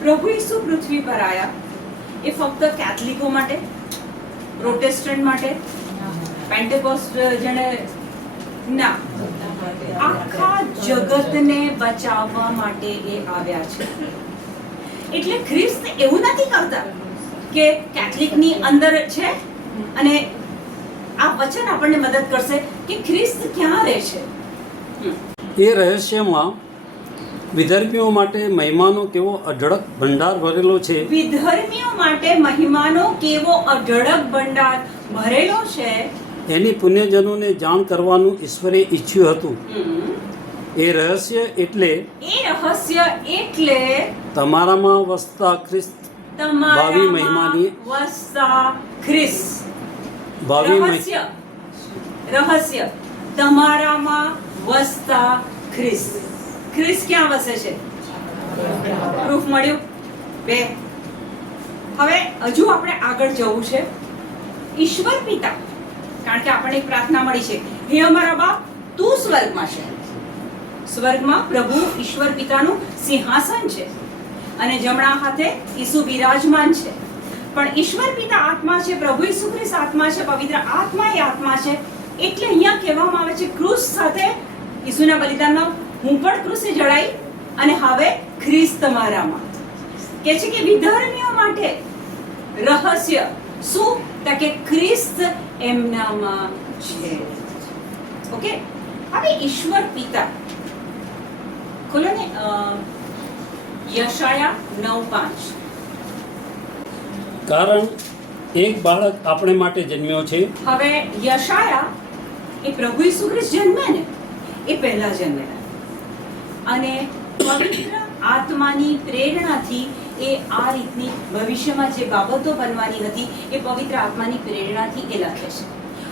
પ્રભુ ઈસુ પૃથ્વી પર આયા, એ ફક્ત કેથલિકો માટે, પ્રોટેસ્ટન્ટ માટે, પેન્ટેકોસ્ટ જેને ના, આખા જગતને બચાવવા માટે એ આવ્યા છે. એટલે ખ્રિસ્ત એવું નથી કરતા કે કેથલિકની અંદર છે અને આ વચન આપણને મદદ કરશે કે ખ્રિસ્ત ક્યાં રહે છે. એ રહસ્યમાં વિધર્મીઓ માટે મહિમાનો કેવો અઢળક ભંડાર ભરેલો છે. વિધર્મીઓ માટે મહિમાનો કેવો અઢળક ભંડાર ભરેલો છે, એની પુણ્યજનોને જાણ કરવાનું ઈશ્વરે ઈચ્છ્યું હતું. એ રહસ્ય એટલે તમારામાં વસતા ખ્રિસ્ત, ભાવિ મહિમાની વસતા ખ્રિસ્ત. ભાવિ રહસ્ય તમારામાં વસતા ખ્રિસ્ત. ખ્રિસ્ત ક્યાં વસે છે? પ્રૂફ મળ્યું? 2. હવે હજુ આપણે આગળ જવું છે. ઈશ્વર પિતા, કારણ કે આપણને એક પ્રાર્થના મળી છે, હે અમારા બાપ તું સ્વર્ગમાં છે. સ્વર્ગમાં પ્રભુ ઈશ્વર પિતાનું સિંહાસન છે અને જમણા હાથે ઈસુ બિરાજમાન છે. પણ ઈશ્વર પિતા આત્મા છે, પ્રભુ ઈસુ ખ્રિસ્ત આત્મા છે, પવિત્ર આત્મા એ આત્મા છે. એટલે અહીંયા કહેવામાં આવે છે ક્રૂસ સાથે ઈસુના બલિદાનમાં હું પણ ક્રૂસે જડાઈ અને હવે ખ્રિસ્ત તમારામાં. કે છે કે વિધર્મીઓ માટે રહસ્ય શું? તો કે ખ્રિસ્ત એમનામાં છે. ઓકે, હવે ઈશ્વર પિતા ખોલો ને યશાયા 9:5. કારણ એક બાળક આપણે માટે જન્મ્યો છે. હવે યશાયા એ પ્રભુ ઈસુ ખ્રિસ્ત જન્મે ને એ પહેલા જન્મેલા, અને પવિત્ર આત્માની પ્રેરણાથી એ આ રીતની ભવિષ્યમાં જે બાબતો બનવાની હતી એ પવિત્ર આત્માની પ્રેરણાથી એ લખે છે.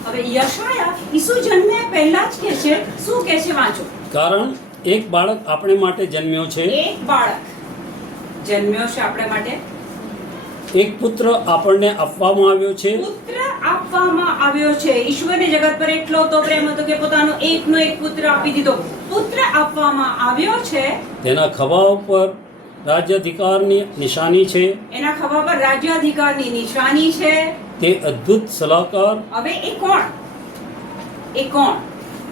હવે યશાયા ઈસુ જન્મે પહેલા જ કહે છે, શું કહે છે? વાંચો. કારણ એક બાળક આપણે માટે જન્મ્યો છે. એક બાળક જન્મ્યો છે આપણે માટે. એક પુત્ર આપણને આપવામાં આવ્યો છે. પુત્ર આપવામાં આવ્યો છે. ઈશ્વરને જગત પર એટલો તો પ્રેમ હતો કે પોતાનો એકનો એક પુત્ર આપી દીધો. પુત્ર આપવામાં આવ્યો છે. તેના ખભા ઉપર રાજ્યાધિકારની નિશાની છે. એના ખભા પર રાજ્યાધિકારની નિશાની છે. તે અદ્ભુત સલાહકાર. હવે એ કોણ? એ કોણ?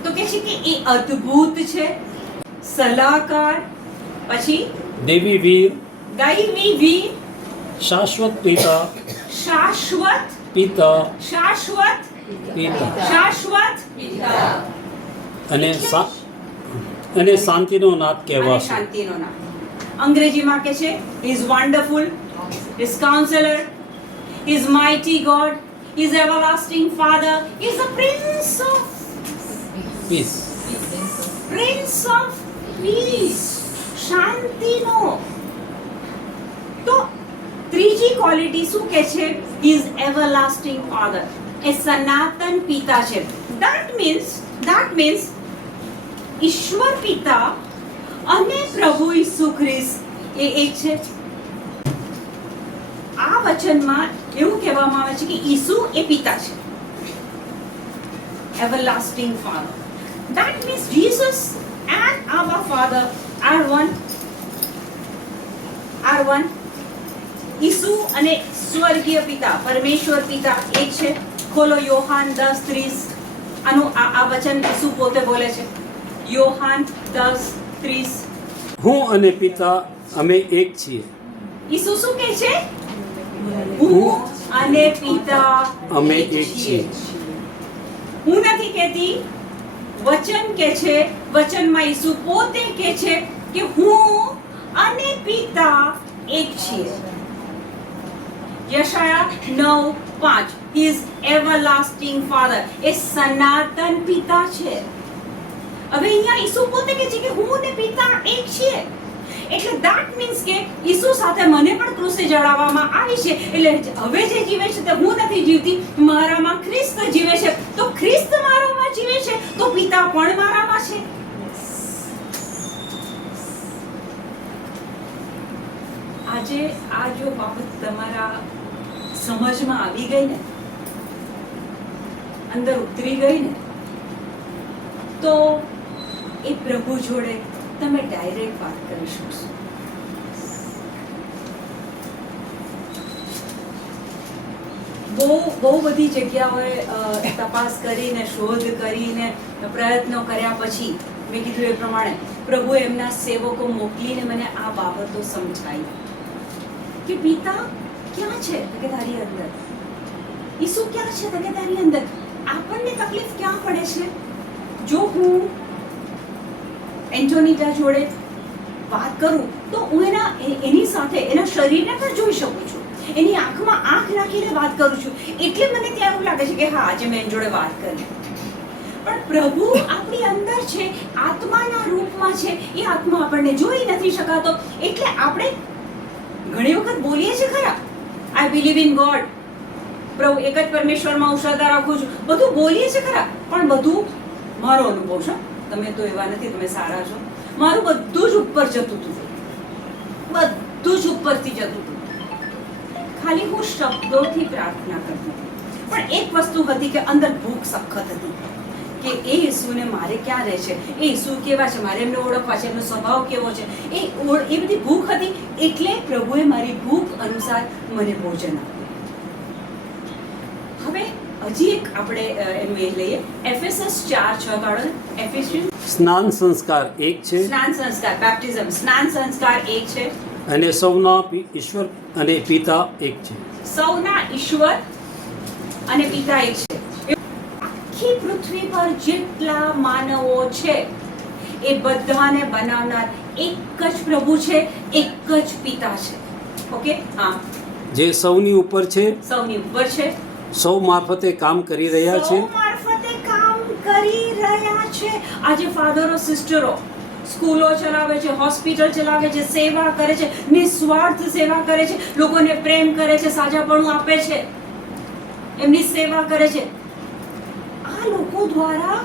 તો કે છે કે એ અદ્ભુત છે, સલાહકાર, પછી દેવી વીર દૈવી વીર શાશ્વત પિતા શાશ્વત પિતા શાશ્વત પિતા શાશ્વત અને અને શાંતિનો નાથ અને કહેવાશે. શાંતિનો નામ. અંગ્રેજીમાં કે છે is wonderful, is counsellor, is mighty God, is everlasting father, is the prince of peace. Peace, શાંતિનો. તો ત્રીજી ક્વોલિટી શું કે છે? ઇઝ એવરલાસ્ટિંગ ફાધર, એ સનાતન પિતા છે. ધેટ મીન્સ ઈશ્વર પિતા અને પ્રભુ ઈસુ ખ્રિસ્ત એ એક છે. આ વચનમાં એવું કહેવામાં આવે છે કે ઈસુ એ પિતા છે, everlasting father. That means Jesus and our father are one. ઈસુ અને સ્વર્ગીય પિતા પરમેશ્વર પિતા એક છે. ખોલો યોહાન 10:30. આ વચન ઈસુ પોતે બોલે છે. યોહાન 10:30. હું અને પિતા અમે એક છીએ. ઈસુ શું કહે છે? હું અને પિતા અમે એક છીએ. હું નથી કહેતી, વચન કે છે. વચનમાં ઈસુ પોતે કહે છે કે હું અને પિતા એક છીએ. યશાયા 9:5. He is everlasting father, એ સનાતન પિતા છે. હવે અહીંયા ઈસુ પોતે કહે છે કે હું અને પિતા એક છીએ. એટલે that means કે ઈસુ સાથે મને પણ ક્રૂસે જડાવવામાં આવી છે. એટલે હવે જે જીવે છે તે હું નથી જીવતી, મારામાં ખ્રિસ્ત જીવે છે. તો ખ્રિસ્ત મારામાં જીવે છે તો પિતા પણ મારામાં છે. આજે આ જો બાબત તમારા સમજમાં આવી ગઈ ને, અંદર ઉતરી ગઈ ને, તો એ પ્રભુ જોડે તમે ડાયરેક્ટ વાત કરી શકશો. બહુ બધી જગ્યાઓએ તપાસ કરીને, શોધ કરીને, પ્રયત્નો કર્યા પછી મેં કીધું એ પ્રમાણે પ્રભુએ એમના સેવકો મોકલીને મને આ બાબતો સમજાવી કે પિતા ક્યાં છે? તો કે તારી અંદર. ઈસુ ક્યાં છે? તો કે તારી અંદર. આપણને તકલીફ ક્યાં પડે છે? જો હું એન્ટોનીટા જોડે વાત કરું તો હું એની સાથે એના શરીરને પણ જોઈ શકું છું, એની આંખમાં આંખ રાખીને વાત કરું છું. એટલે મને ત્યાં એવું લાગે છે કે હા, આજે મેં એની જોડે વાત કરી. પણ પ્રભુ આપણી અંદર છે, આત્માના રૂપમાં છે. એ આત્મા આપણને જોઈ નથી શકાતો. એટલે આપણે ઘણી વખત બોલીએ છીએ ખરા, આઈ બિલીવ ઇન ગોડ, પ્રભુ એક જ પરમેશ્વરમાં હું શ્રદ્ધા રાખું છું, બધું બોલીએ છીએ ખરા. પણ બધું મારો અનુભવ છે, તમે તો એવા નથી, તમે સારા છો. મારું બધું જ ઉપર જતું હતું, બધું જ ઉપરથી જતું હતું. ખાલી હું શબ્દોથી પ્રાર્થના કરતી હતી. પણ એક વસ્તુ હતી કે અંદર ભૂખ સખત હતી કે એ ઈસુને મારે ક્યાં રહે છે, એ ઈસુ કેવા છે, મારે એમને ઓળખવા છે, એમનો સ્વભાવ કેવો છે, એ બધી ભૂખ હતી. એટલે પ્રભુએ મારી ભૂખ અનુસાર મને ભોજન આપ્યું. હવે હજી એક આપણે એનું એ લઈએ, એફેસસ 4:6 કાઢો. એફેસિયન્સ સ્નાન સંસ્કાર એક છે સ્નાન સંસ્કાર, બેપ્ટિઝમ, સ્નાન સંસ્કાર એક છે. અને સૌના ઈશ્વર અને પિતા એક છે. સૌના ઈશ્વર અને પિતા એક છે. આખી પૃથ્વી પર જેટલા માનવો છે એ બધાને બનાવનાર એક જ પ્રભુ છે, એક જ પિતા છે. ઓકે, હા, જે સૌની ઉપર છે, સૌની ઉપર છે, સૌ મારફતે કામ કરી રહ્યા છે. સૌ મારફતે કામ કરી રહ્યા છે. આજે ફાધરો, સિસ્ટરો સ્કૂલો ચલાવે છે, હોસ્પિટલ ચલાવે છે, સેવા કરે છે, નિસ્વાર્થ સેવા કરે છે, લોકોને પ્રેમ કરે છે, સાજાપણું આપે છે, એમની સેવા કરે છે. આ લોકો દ્વારા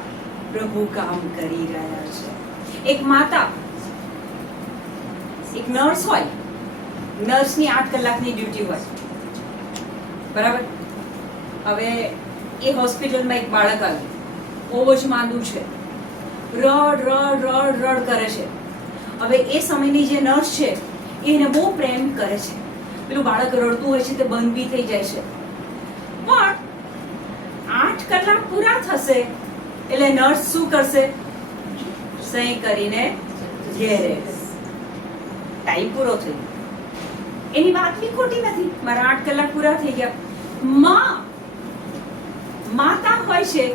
પ્રભુ કામ કરી રહ્યા છે. એક માતા, એક નર્સ હોય, નર્સની 8 કલાકની ડ્યુટી હોય, બરાબર. હવે એ હોસ્પિટલમાં એક બાળક આવ્યું, બહુ જ માંદું છે, રડ કરે છે. હવે એ સમયની જે નર્સ છે એને બહુ પ્રેમ કરે છે. પેલું બાળક રડતું હોય છે તે બંધ બી થઈ જાય છે. પણ 8 કલાક પૂરા થશે એટલે નર્સ શું કરશે? સહી કરીને ઘેરે. ટાઈમ પૂરો થઈ ગયો. એની વાત બી ખોટી નથી. મારા 8 કલાક પૂરા થઈ ગયા. માતા હોય છે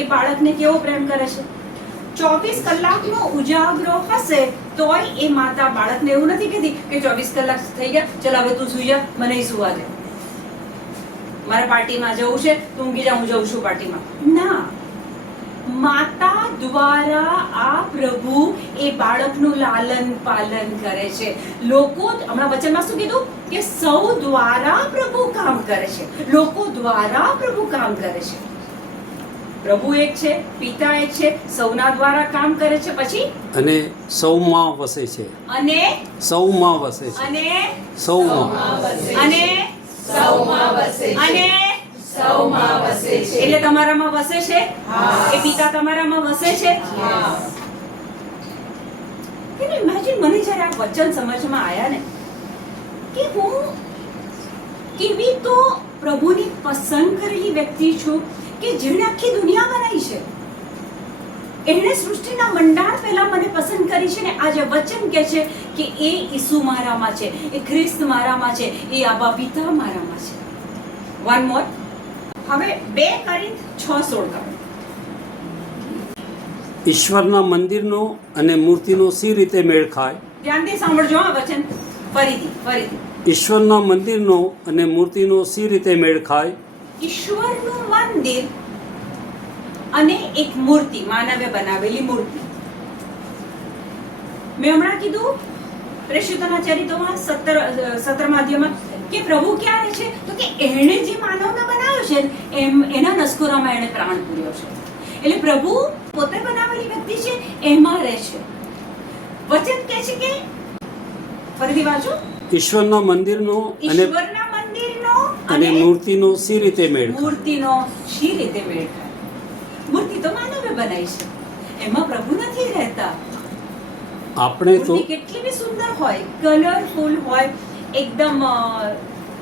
એ બાળકને કેવો પ્રેમ કરે છે? 24 કલાકનો ઉજાગરો હશે તોય એ માતા બાળકને એવું નથી કહેતી કે 24 કલાક થઈ ગયા, ચલ હવે તું સૂઈ જા, મને સુવા દે, મારે પાર્ટીમાં જવું છે, તું ઊંઘી જા, હું જઉં છું પાર્ટીમાં. ના, માતા દ્વારા આ પ્રભુ એ બાળકનું લાલન પાલન કરે છે. લોકો હમણાં વચનમાં શું કીધું કે સૌ દ્વારા પ્રભુ કામ કરે છે. લોકો દ્વારા પ્રભુ કામ કરે છે. પ્રભુ એક છે, પિતા એક છે, સૌના દ્વારા કામ કરે છે. પછી અને સૌમાં વસે છે. અને સૌમાં વસે છે. અને સૌમાં અને અને એટલે તમારામાં વસે છે. એ પિતા તમારામાં વસે છે. કેમ ઇમેજિન, મને જ્યારે આ વચન સમજમાં આવ્યા ને કે હું કેવી તો પ્રભુની પસંદ કરેલી વ્યક્તિ છું કે જેણે આખી દુનિયા બનાવી છે. એણે સૃષ્ટિના મંડાણ પહેલા મને પસંદ કરી છે ને આજે વચન કહે છે કે એ ઈસુ મારામાં છે, એ ખ્રિસ્ત મારામાં છે, એ આબા પિતા મારામાં છે. One more. હવે 2 કોરિન્થ 6:16 કરો. ઈશ્વરના મંદિરનો અને મૂર્તિનો સી રીતે મેળ ખાય? ધ્યાનથી સાંભળજો આ વચન ફરીથી. ઈશ્વરના મંદિરનો અને મૂર્તિનો સી રીતે મેળ ખાય? ઈશ્વરનું મંદિર અને એક મૂર્તિ, માનવે બનાવેલી મૂર્તિ. મેં હમણાં કીધું પ્રેષિતોના ચરિત્રોમાં 17 અધ્યાયમાં કે પ્રભુ ક્યાં રહે છે? તો કે એણે જે માનવને બનાવ્યો છે એના નસકોરામાં એણે પ્રાણ પૂર્યો છે. એટલે પ્રભુ પોતે બનાવેલી વ્યક્તિ છે, એમાં રહે છે. વચન કહે છે કે ફરીથી વાંચો. ઈશ્વરના મંદિરનો ઈશ્વરના મંદિરનો અને મૂર્તિનો સી રીતે મેળ ખાય? મૂર્તિનો શી રીતે મેળ ખાય? મૂર્તિ તો માનવે બનાવી છે, એમાં પ્રભુ નથી રહેતા. આપણે તો મૂર્તિ કેટલી બી સુંદર હોય, કલરફુલ હોય, એકદમ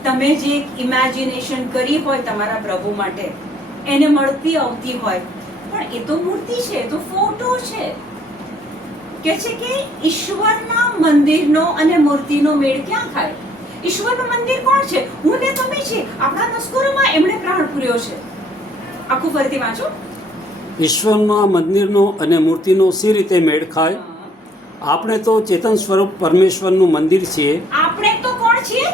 તમે જે ઇમેજિનેશન કરી હોય તમારા પ્રભુ માટે એને મળતી આવતી હોય, પણ એ તો મૂર્તિ છે, એ તો ફોટો છે. કે છે કે ઈશ્વરના મંદિરનો અને મૂર્તિનો મેળ ક્યાં ખાય? ઈશ્વરનું મંદિર કોણ છે? હું ને તમે છે. આપણા નસકોરામાં એમણે પ્રાણ પૂર્યો છે. આખું ફરીથી વાંચો. ઈશ્વરના મંદિરનો અને મૂર્તિનો સી રીતે મેળ ખાય? આપણે તો ચેતન સ્વરૂપ પરમેશ્વરનું મંદિર છીએ. આપણે તો કોણ છીએ?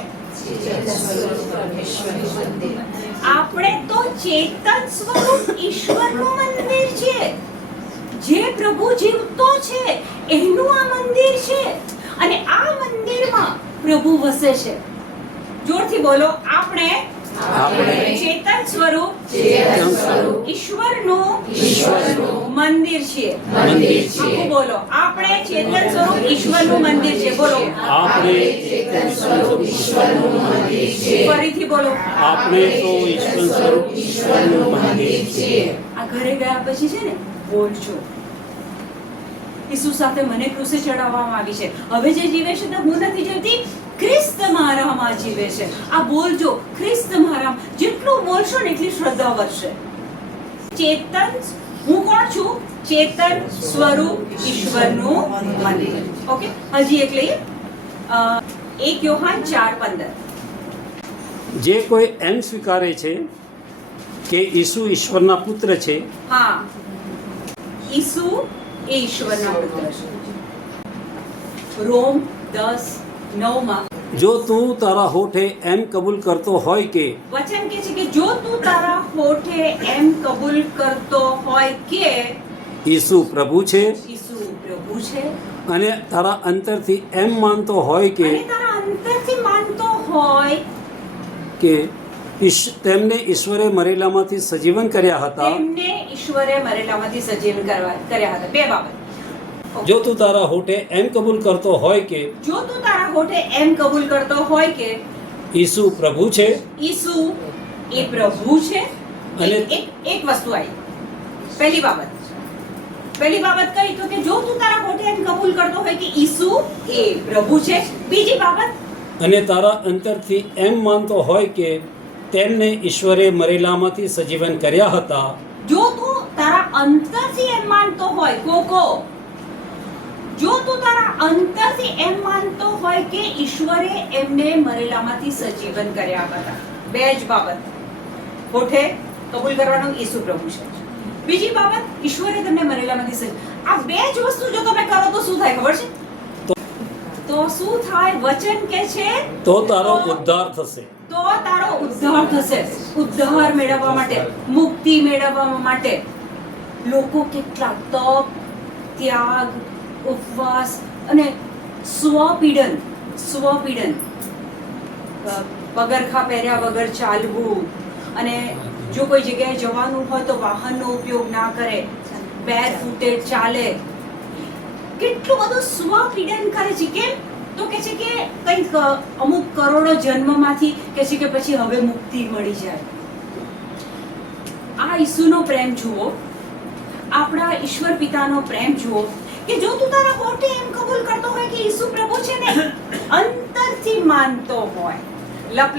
આપણે તો ચેતન સ્વરૂપ ઈશ્વરનું મંદિર છે. જે પ્રભુ જીવતો છે એનું આ મંદિર છે અને આ મંદિરમાં પ્રભુ વસે છે. જોરથી બોલો. આપણે ચેતન સ્વરૂપ ઈશ્વરનું મંદિર છીએ. આખું બોલો. આપણે ચેતન સ્વરૂપ ઈશ્વરનું મંદિર છે. બોલો. આપણે ફરીથી બોલો. આપણે તો ઈશ્વર સ્વરૂપ ઈશ્વરનું મંદિર છીએ. આ ઘરે ગયા પછી છે ને બોલજો, ઈસુ સાથે મને ક્રુસે ચડાવવામાં આવી છે. હવે જે જીવે છે તે હું નથી જીવતી, ખ્રિસ્ત મારામાં જીવે છે. આ બોલજો, ખ્રિસ્ત મારામાં. જેટલું બોલશો ને એટલી શ્રદ્ધા વધશે. ચેતન, હું કોણ છું? ચેતન સ્વરૂપ ઈશ્વરનું મંદિર. ઓકે, હજી એક લઈએ. 1 યોહાન 4:15. જે કોઈ એમ સ્વીકારે છે કે ઈસુ ઈશ્વરના પુત્ર છે, હા, ઈસુ એ ઈશ્વરના પુત્ર છે. રોમ 10:9 જો તું તારા હોઠે એમ કબૂલ કરતો હોય કે વચન કહે છે કે જો તું તારા હોઠે એમ કબૂલ કરતો હોય કે ઈસુ પ્રભુ છે ઈસુ પ્રભુ છે અને તારા અંતરથી એમ માનતો હોય કે અને તારા અંતરથી માનતો હોય કે તેમને ઈશ્વરે મરેલામાંથી સજીવન કર્યા હતા. તેમને ઈશ્વરે મરેલામાંથી સજીવન કર્યા હતા. 2 બાબત. જો તું તારા હોઠે એમ કબૂલ કરતો હોય કે જો તું તારા હોઠે એમ કબૂલ કરતો હોય કે ઈસુ પ્રભુ છે, ઈસુ એ પ્રભુ છે. અને એક વસ્તુ આવી. પહેલી બાબત કઈ તો કે જો તું તારા હોઠે એમ કબૂલ કરતો હોય કે ઈસુ એ પ્રભુ છે. બીજી બાબત, અને તારા અંતરથી એમ માનતો હોય કે તેમને ઈશ્વરે મરેલામાંથી સજીવન કર્યા હતા. જો તું તારા અંતરથી એમ માનતો હોય, કોકો જો તું તારા અંતરથી એમ માનતો હોય કે ઈશ્વરે એમને મરેલામાંથી સજીવન કર્યા હતા, બે જ બાબત હોઠે કબૂલ કરવાનું ઈસુ પ્રભુ છે, બીજી બાબત ઈશ્વરે તમને મરેલામાંથી સજીવન, આ બે જ વસ્તુ જો તમે કરો તો શું થાય ખબર છે? તો શું થાય? વચન કે છે તો તારો ઉદ્ધાર થશે. તો તારો ઉદ્ધાર થશે. ઉદ્ધાર મેળવવા માટે, મુક્તિ મેળવવા માટે લોકો કેટલા તપ, ત્યાગ, ઉપવાસ અને સ્વપીડન પગરખા પહેર્યા વગર ચાલવું, અને જો કોઈ જગ્યાએ જવાનું હોય તો વાહનનો ઉપયોગ ના કરે, બેર ફૂટેડ ચાલે, કેટલું બધું સ્વપીડન કરે છે. કેમ? તો કે છે કે કંઈક અમુક કરોડો જન્મમાંથી કે છે કે પછી હવે મુક્તિ મળી જાય. આ ઈસુનો પ્રેમ જુઓ, આપણા ઈશ્વર પિતાનો પ્રેમ જુઓ કે જો તું તારા હોઠે એમ કબૂલ કરતો હોય કે ઈસુ પ્રભુ છે ને, અંતરથી માનતો હોય, લપ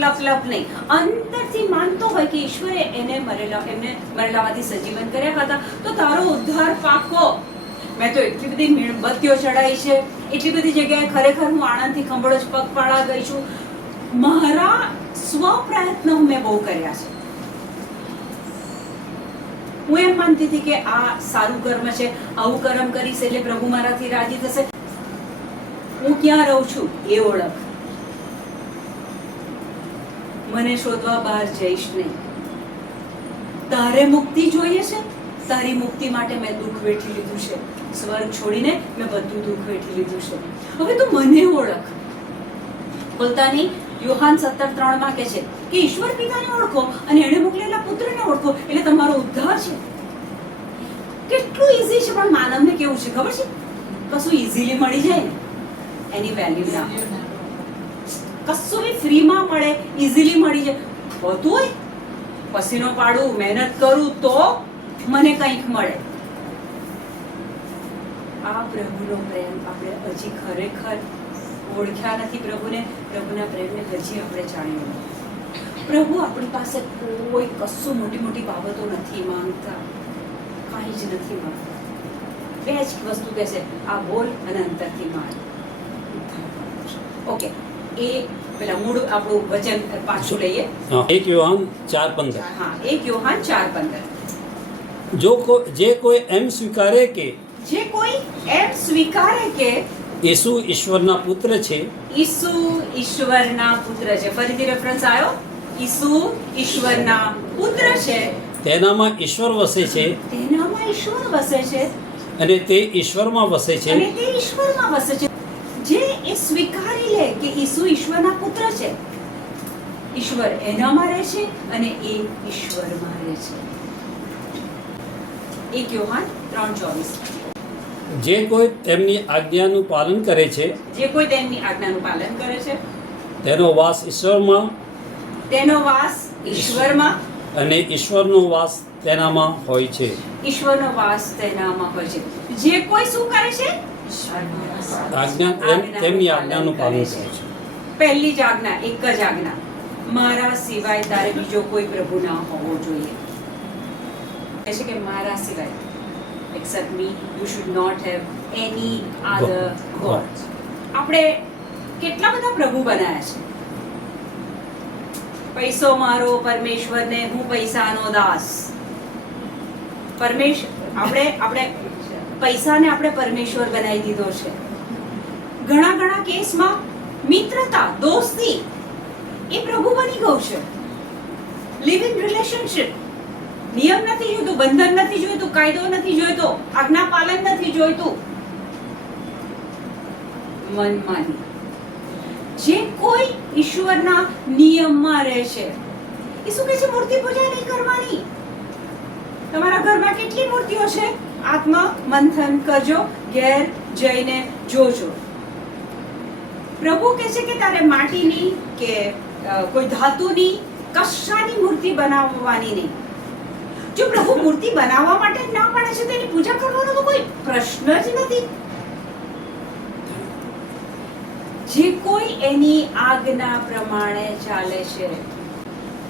નહીં, અંતરથી માનતો હોય કે ઈશ્વરે એમને મરેલામાંથી સજીવન કર્યા હતા, તો તારો ઉદ્ધાર પાકો. મેં તો એટલી બધી મીણબત્તીઓ ચડાવી છે, એટલી બધી જગ્યાએ ખરેખર હું આણંદથી ખંભળો જ પગપાળા ગઈ છું. મારા સ્વ પ્રયત્નો મેં બહુ કર્યા છે. હું એમ માનતી હતી કે આ સારું કર્મ છે, આવું કર્મ કરીશ એટલે પ્રભુ મારાથી રાજી થશે. હું ક્યાં રહું છું એ ઓળખ. મને શોધવા બહાર જઈશ નહીં. તારે મુક્તિ જોઈએ છે? તારી મુક્તિ માટે મેં દુઃખ વેઠી લીધું છે. સ્વર્ગ છોડીને મેં બધું દુઃખ વેઠી લીધું છે. હવે તું મને ઓળખ. બોલતા નહીં. યોહાન 17:3 માં કહે છે કે ઈશ્વર પિતાને ઓળખો અને એણે મોકલેલા પુત્રને ઓળખો એટલે તમારો ઉદ્ધાર છે. કેટલું ઈઝી છે, પણ માનવને કેવું છે ખબર છે? કશું ઈઝીલી મળી જાય ને એની વેલ્યુ ના. કશું બી ફ્રીમાં મળે, ઈઝીલી મળી જાય, હોતું હોય પસીનો પાડું, મહેનત કરું તો મને કંઈક મળે. આ પ્રભુનો પ્રેમ આપણે હજી ખરેખર ઓળખ્યા નથી. પ્રભુના પ્રેમને હજી આપણે જાણ્યો નથી. પ્રભુ આપણી પાસે કોઈ કશું મોટી બાબતો નથી માંગતા, કાંઈ જ નથી માંગતા. બે જ વસ્તુ કહેશે, આ બોલ અને અંતરથી માન. ઓકે, એ પેલા મૂળ આપણું વચન પાછું લઈએ. 1 યોહાન 4:15. હા, 1 યોહાન 4:15. જે કોઈ એમ સ્વીકારે કે ઈસુ ઈશ્વરના પુત્ર છે, ઈસુ ઈશ્વરના પુત્ર છે. ફરીથી રેફરન્સ આવ્યો. ઈસુ ઈશ્વરના પુત્ર છે, તેનામાં ઈશ્વર વસે છે, તેનામાં ઈશ્વર વસે છે, અને તે ઈશ્વરમાં વસે છે. અને તે ઈશ્વરમાં વસે છે. જે એ સ્વીકારી લે કે ઈસુ ઈશ્વરના પુત્ર છે, ઈશ્વર એનામાં રહે છે અને એ ઈશ્વરમાં રહે છે. 1 યોહાન 3:24. જે કોઈ તેમની આજ્ઞાનું પાલન કરે છે, જે કોઈ તેમની આજ્ઞાનું પાલન કરે છે, તેનો વાસ ઈશ્વરમાં, તેનો વાસ ઈશ્વરમાં, અને ઈશ્વરનો વાસ તેનામાં હોય છે. ઈશ્વરનો વાસ તેનામાં હોય છે. જે કોઈ શું કરે છે? તેમની આજ્ઞાનું પાલન કરે છે. પહેલી જ આજ્ઞા, એક જ આજ્ઞા, મારા સિવાય તારે બીજો કોઈ પ્રભુ ના હોવો જોઈએ. કહે છે કે મારા સિવાય, except me you should not have any other god. આપણે કેટલા બધા પ્રભુ બનાવ્યા છે. પૈસો મારો પરમેશ્વરને, હું પૈસાનો દાસ. આપણે પૈસાને આપણે પરમેશ્વર બનાવી દીધો છે. ઘણા કેસમાં મિત્રતા, દોસ્તી એ પ્રભુ બની ગયું છે. Live in relationship. નિયમ નથી જોઈતું, બંધન નથી જોઈતું, કાયદો નથી જોઈતો, આજ્ઞા પાલન નથી જોઈતું. મનમાની. જે કોઈ ઈશ્વરના નિયમમાં રહે છે, એ શું કહે છે? મૂર્તિ પૂજા નહીં કરવાની. તમારા ઘરમાં કેટલી મૂર્તિઓ છે? આત્મ મંથન કરજો, ઘેર જઈને જોજો. પ્રભુ કહે છે કે તારે માટીની કે કોઈ ધાતુની કશાની મૂર્તિ બનાવવાની નહીં. જો પ્રભુ મૂર્તિ બનાવવા માટે ના પાડે છે તો એની પૂજા કરવાનો તો કોઈ પ્રશ્ન જ નથી. જે કોઈ એની આજ્ઞા પ્રમાણે ચાલે છે.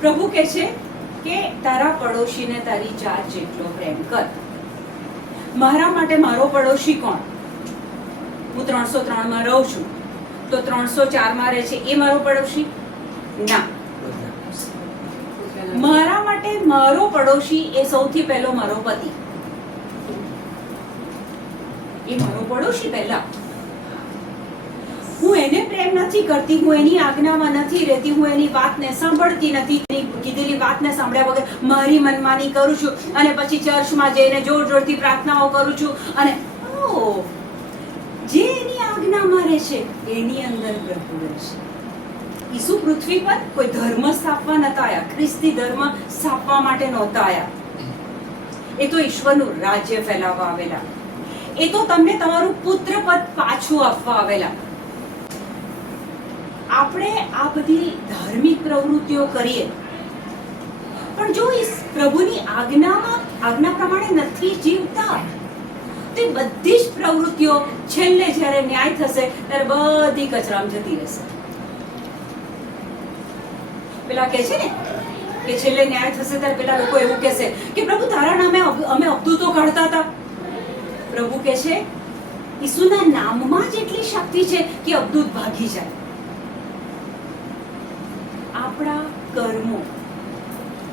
પ્રભુ કહે છે કે તારા પડોશીને તારી જાત જેટલો પ્રેમ કર. મારા માટે મારો પડોશી કોણ? હું 303 માં રહું છું, તો 304 માં રહે છે એ મારો પડોશી? ના. મારા માટે મારો પડોશી એ સૌથી પહેલો મારો પતિ. એ મારો પડોશી પહેલા. હું એને પ્રેમ નથી કરતી, હું એની આજ્ઞામાં નથી રહેતી, હું એની વાતને સાંભળતી નથી, એની કીધેલી વાતને સાંભળ્યા વગર મારી મનમાની કરું છું અને પછી ચર્ચમાં જઈને જોર જોરથી પ્રાર્થનાઓ કરું છું અને જે એની આજ્ઞામાં રહે છે એની અંદર પ્રભુ રહે છે. ઈસુ પૃથ્વી પર કોઈ ધર્મ સ્થાપવા નતા આવ્યા, ખ્રિસ્તી ધર્મ સ્થાપવા માટે નહોતા આવ્યા. એ તો ઈશ્વરનું રાજ્ય ફેલાવવા આવેલા. એ તો તમને તમારું પુત્ર પદ પાછું આપવા આવેલા. આપણે આ બધી ધાર્મિક પ્રવૃત્તિઓ કરીએ પણ જો એ પ્રભુની આજ્ઞા પ્રમાણે નથી જીવતા તો એ બધી જ પ્રવૃત્તિઓ છેલ્લે જ્યારે ન્યાય થશે ત્યારે બધી કચરામાં જતી રહેશે. પેલા કહે છે ને કે છેલ્લે ન્યાય થશે ત્યારે પેલા લોકો એવું કહેશે કે પ્રભુ તારા નામે અમે અબદૂતો કાઢતા હતા. પ્રભુ કહે છે ઈસુના નામમાં જ એટલી શક્તિ છે કે અબદૂત ભાગી જાય. આપણા કર્મો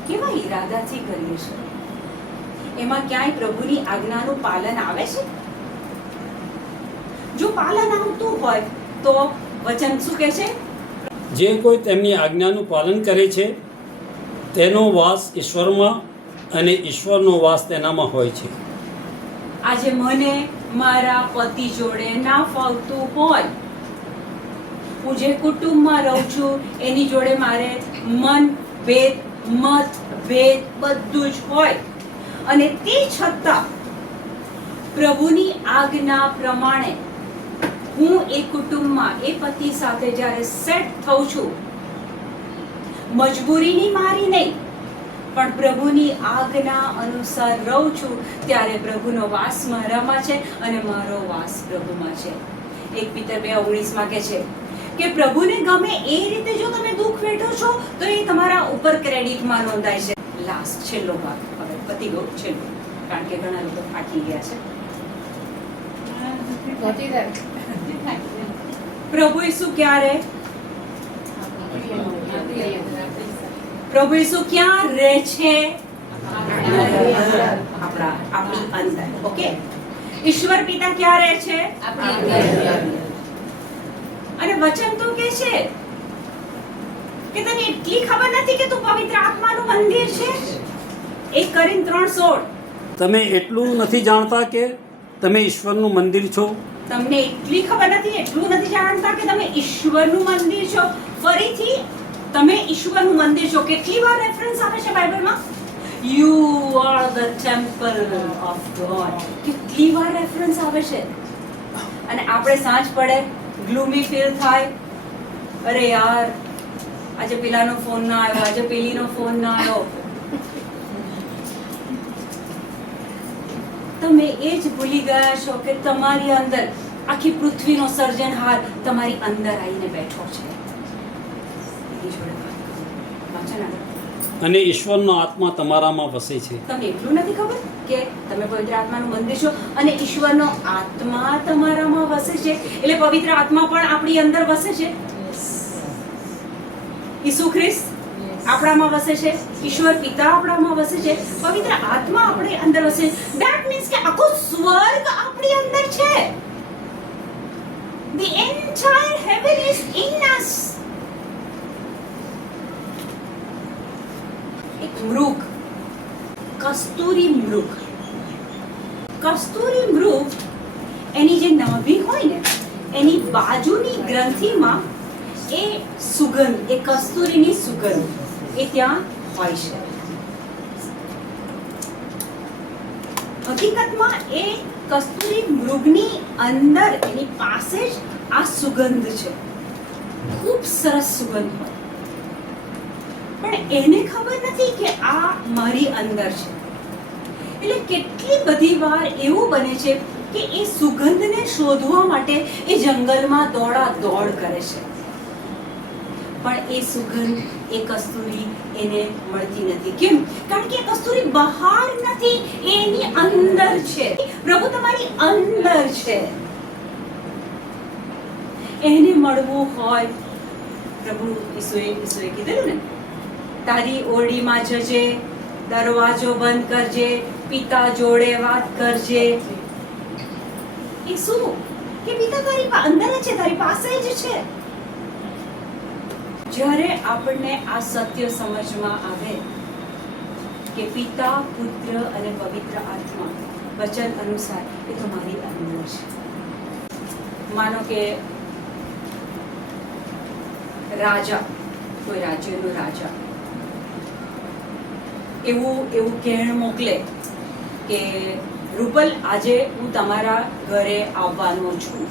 કેવા ઈરાદાથી કરીએ છીએ, એમાં ક્યાંય પ્રભુની આજ્ઞાનું પાલન આવે છે? જો પાલન આવતું હોય તો વચન શું કહે છે? જે કોઈ તેમની આજ્ઞાનું પાલન કરે છે તેનો વાસ ઈશ્વરમાં અને ઈશ્વરનો વાસ તેનામાં હોય છે. આજે મને મારા પતિ જોડે ના ફાવતું હોય, હું જે કુટુંબમાં રહું છું એની જોડે મારે મતભેદ બધું જ હોય અને તે છતાં પ્રભુની આજ્ઞા પ્રમાણે હું એ કુટુંબમાં એ પતિ સાથે જ્યારે સેટ થઉં છું, મજબૂરીની મારી નહીં પણ પ્રભુની આજ્ઞા અનુસાર રહું છું, ત્યારે પ્રભુનો વાસ મારામાં છે અને મારો વાસ પ્રભુમાં છે. 1 Peter 2:19 કહે છે કે પ્રભુને ગમે એ રીતે જો તમે દુઃખ વેઠો છો તો એ તમારા ઉપર ક્રેડિટમાં નોંધાય છે. લાસ્ટ છેલ્લો ભાગ હવે પતી ગયો, છેલ્લો, કારણ કે ઘણા લોકો થાકી ગયા છે. પ્રભુ ઈસુ ક્યારે પ્રભુ ઈસુ ક્યાં રહે છે? આપણી અંદર. ઓકે, ઈશ્વર પિતા ક્યાં રહે છે? અને વચન તો કે છે કે તને એટલી ખબર નથી કે તું પવિત્ર આત્માનું મંદિર છે? 1 Corinth 3:16. તમે એટલું નથી જાણતા કે તમે ઈશ્વરનું મંદિર છો? તમને એટલી ખબર નથી, એટલું નથી જાણતા કે તમે ઈશ્વરનું મંદિર છો. ફરીથી તમે ઈશ્વરનું મંદિર છો. કેટલી વાર રેફરન્સ આવે છે બાઇબલમાં? You are the temple of God. કેટલી વાર રેફરન્સ આવે છે? અને આપણે સાંજ પડે ગ્લુમી ફીલ થાય, અરે યાર આજે પેલાનો ફોન ના આવ્યો, આજે પેલીનો ફોન ના આવ્યો. તમે એ જ ભૂલી ગયા છો કે તમારી અંદર આખી પૃથ્વીનો સર્જનહાર તમારી અંદર આવીને બેઠો છે. અને ઈશ્વરનો આત્મા તમારામાં વસે છે. તમને એટલું નથી ખબર કે તમે પવિત્ર આત્માનું મંદિર છો અને ઈશ્વરનો આત્મા તમારામાં વસે છે? એટલે પવિત્ર આત્મા પણ આપણી અંદર વસે છે. ઈસુ ખ્રિસ્ત આપણામાં વસે છે, ઈશ્વર પિતા આપણામાં વસે છે, પવિત્ર આત્મા આપણી અંદર વસે. ધેટ મીન્સ કે આખો સ્વર્ગ આપણી અંદર છે. The entire heaven is in us. એક મૃગ, કસ્તુરી મૃગ એની જે નાભી હોય ને એની બાજુની ગ્રંથિમાં એ સુગંધ, એ કસ્તુરીની સુગંધ એ ત્યાં હોય છે. હકીકતમાં એ કસ્તુરી મૃગની અંદર એની પાસે જ આ સુગંધ છે. ખૂબ સરસ સુગંધ હોય પણ એને ખબર નથી કે આ મારી અંદર છે. એટલે કેટલી બધી વાર એવું બને છે કે એ સુગંધને શોધવા માટે એ જંગલમાં દોડ કરે છે પણ એ સુગંધ, એ કસ્તુરી એને મળતી નથી. કેમ? કારણ કે એ કસ્તુરી બહાર નથી, એ એની અંદર છે. પ્રભુ તમારી અંદર છે. એને મળવું હોય, પ્રભુ ઈસુએ કીધેલું ને, તારી ઓરડીમાં જજે, દરવાજો બંધ કરજે, પિતા જોડે વાત કરજે. એ શું કે પિતા તારી અંદર જ છે, તારી પાસે જ છે. જ્યારે આપણને આ સત્ય સમજમાં આવે કે પિતા, પુત્ર અને પવિત્ર આત્મા વચન અનુસાર એ તો મારી અંદર છે. માનો કે રાજા, કોઈ રાજ્યનો રાજા એવું કહેણ મોકલે કે રૂપલ, આજે હું તમારા ઘરે આવવાનો છું.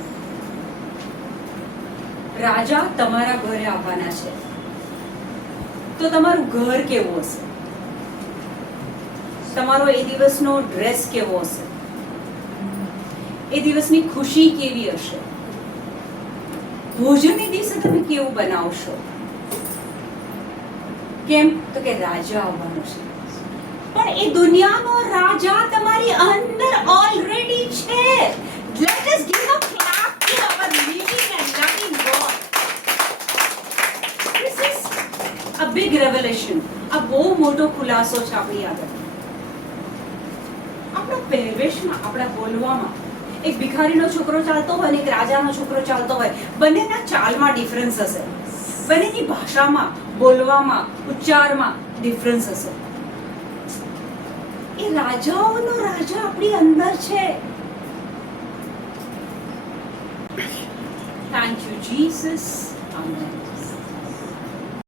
રાજા તમારા ઘરે આવવાના છે, તો તમારું ઘર કેવું હશે? તમારો એ દિવસનો ડ્રેસ કેવો હશે? એ દિવસની ખુશી કેવી હશે? ભોજનની દિવસે તમે કેવું બનાવશો? કેમ? તો કે રાજા આવવાનો છે. પણ એ દુનિયાનો રાજા તમારી અંદર ઓલરેડી છે. Let us give a clap to our living and loving God. This is a big revelation. આ બહુ મોટો ખુલાસો છે આપણી આગળ. આપણા પહેરવેશમાં, આપણા બોલવામાં, એક ભિખારીનો છોકરો ચાલતો હોય અને એક રાજાનો છોકરો ચાલતો હોય, બંનેના ચાલમાં ડિફરન્સ હશે, બંનેની ભાષામાં, બોલવામાં, ઉચ્ચારમાં ડિફરન્સ હશે. એ રાજાઓનો રાજા આપણી અંદર છે. Thank you, Jesus. Amen.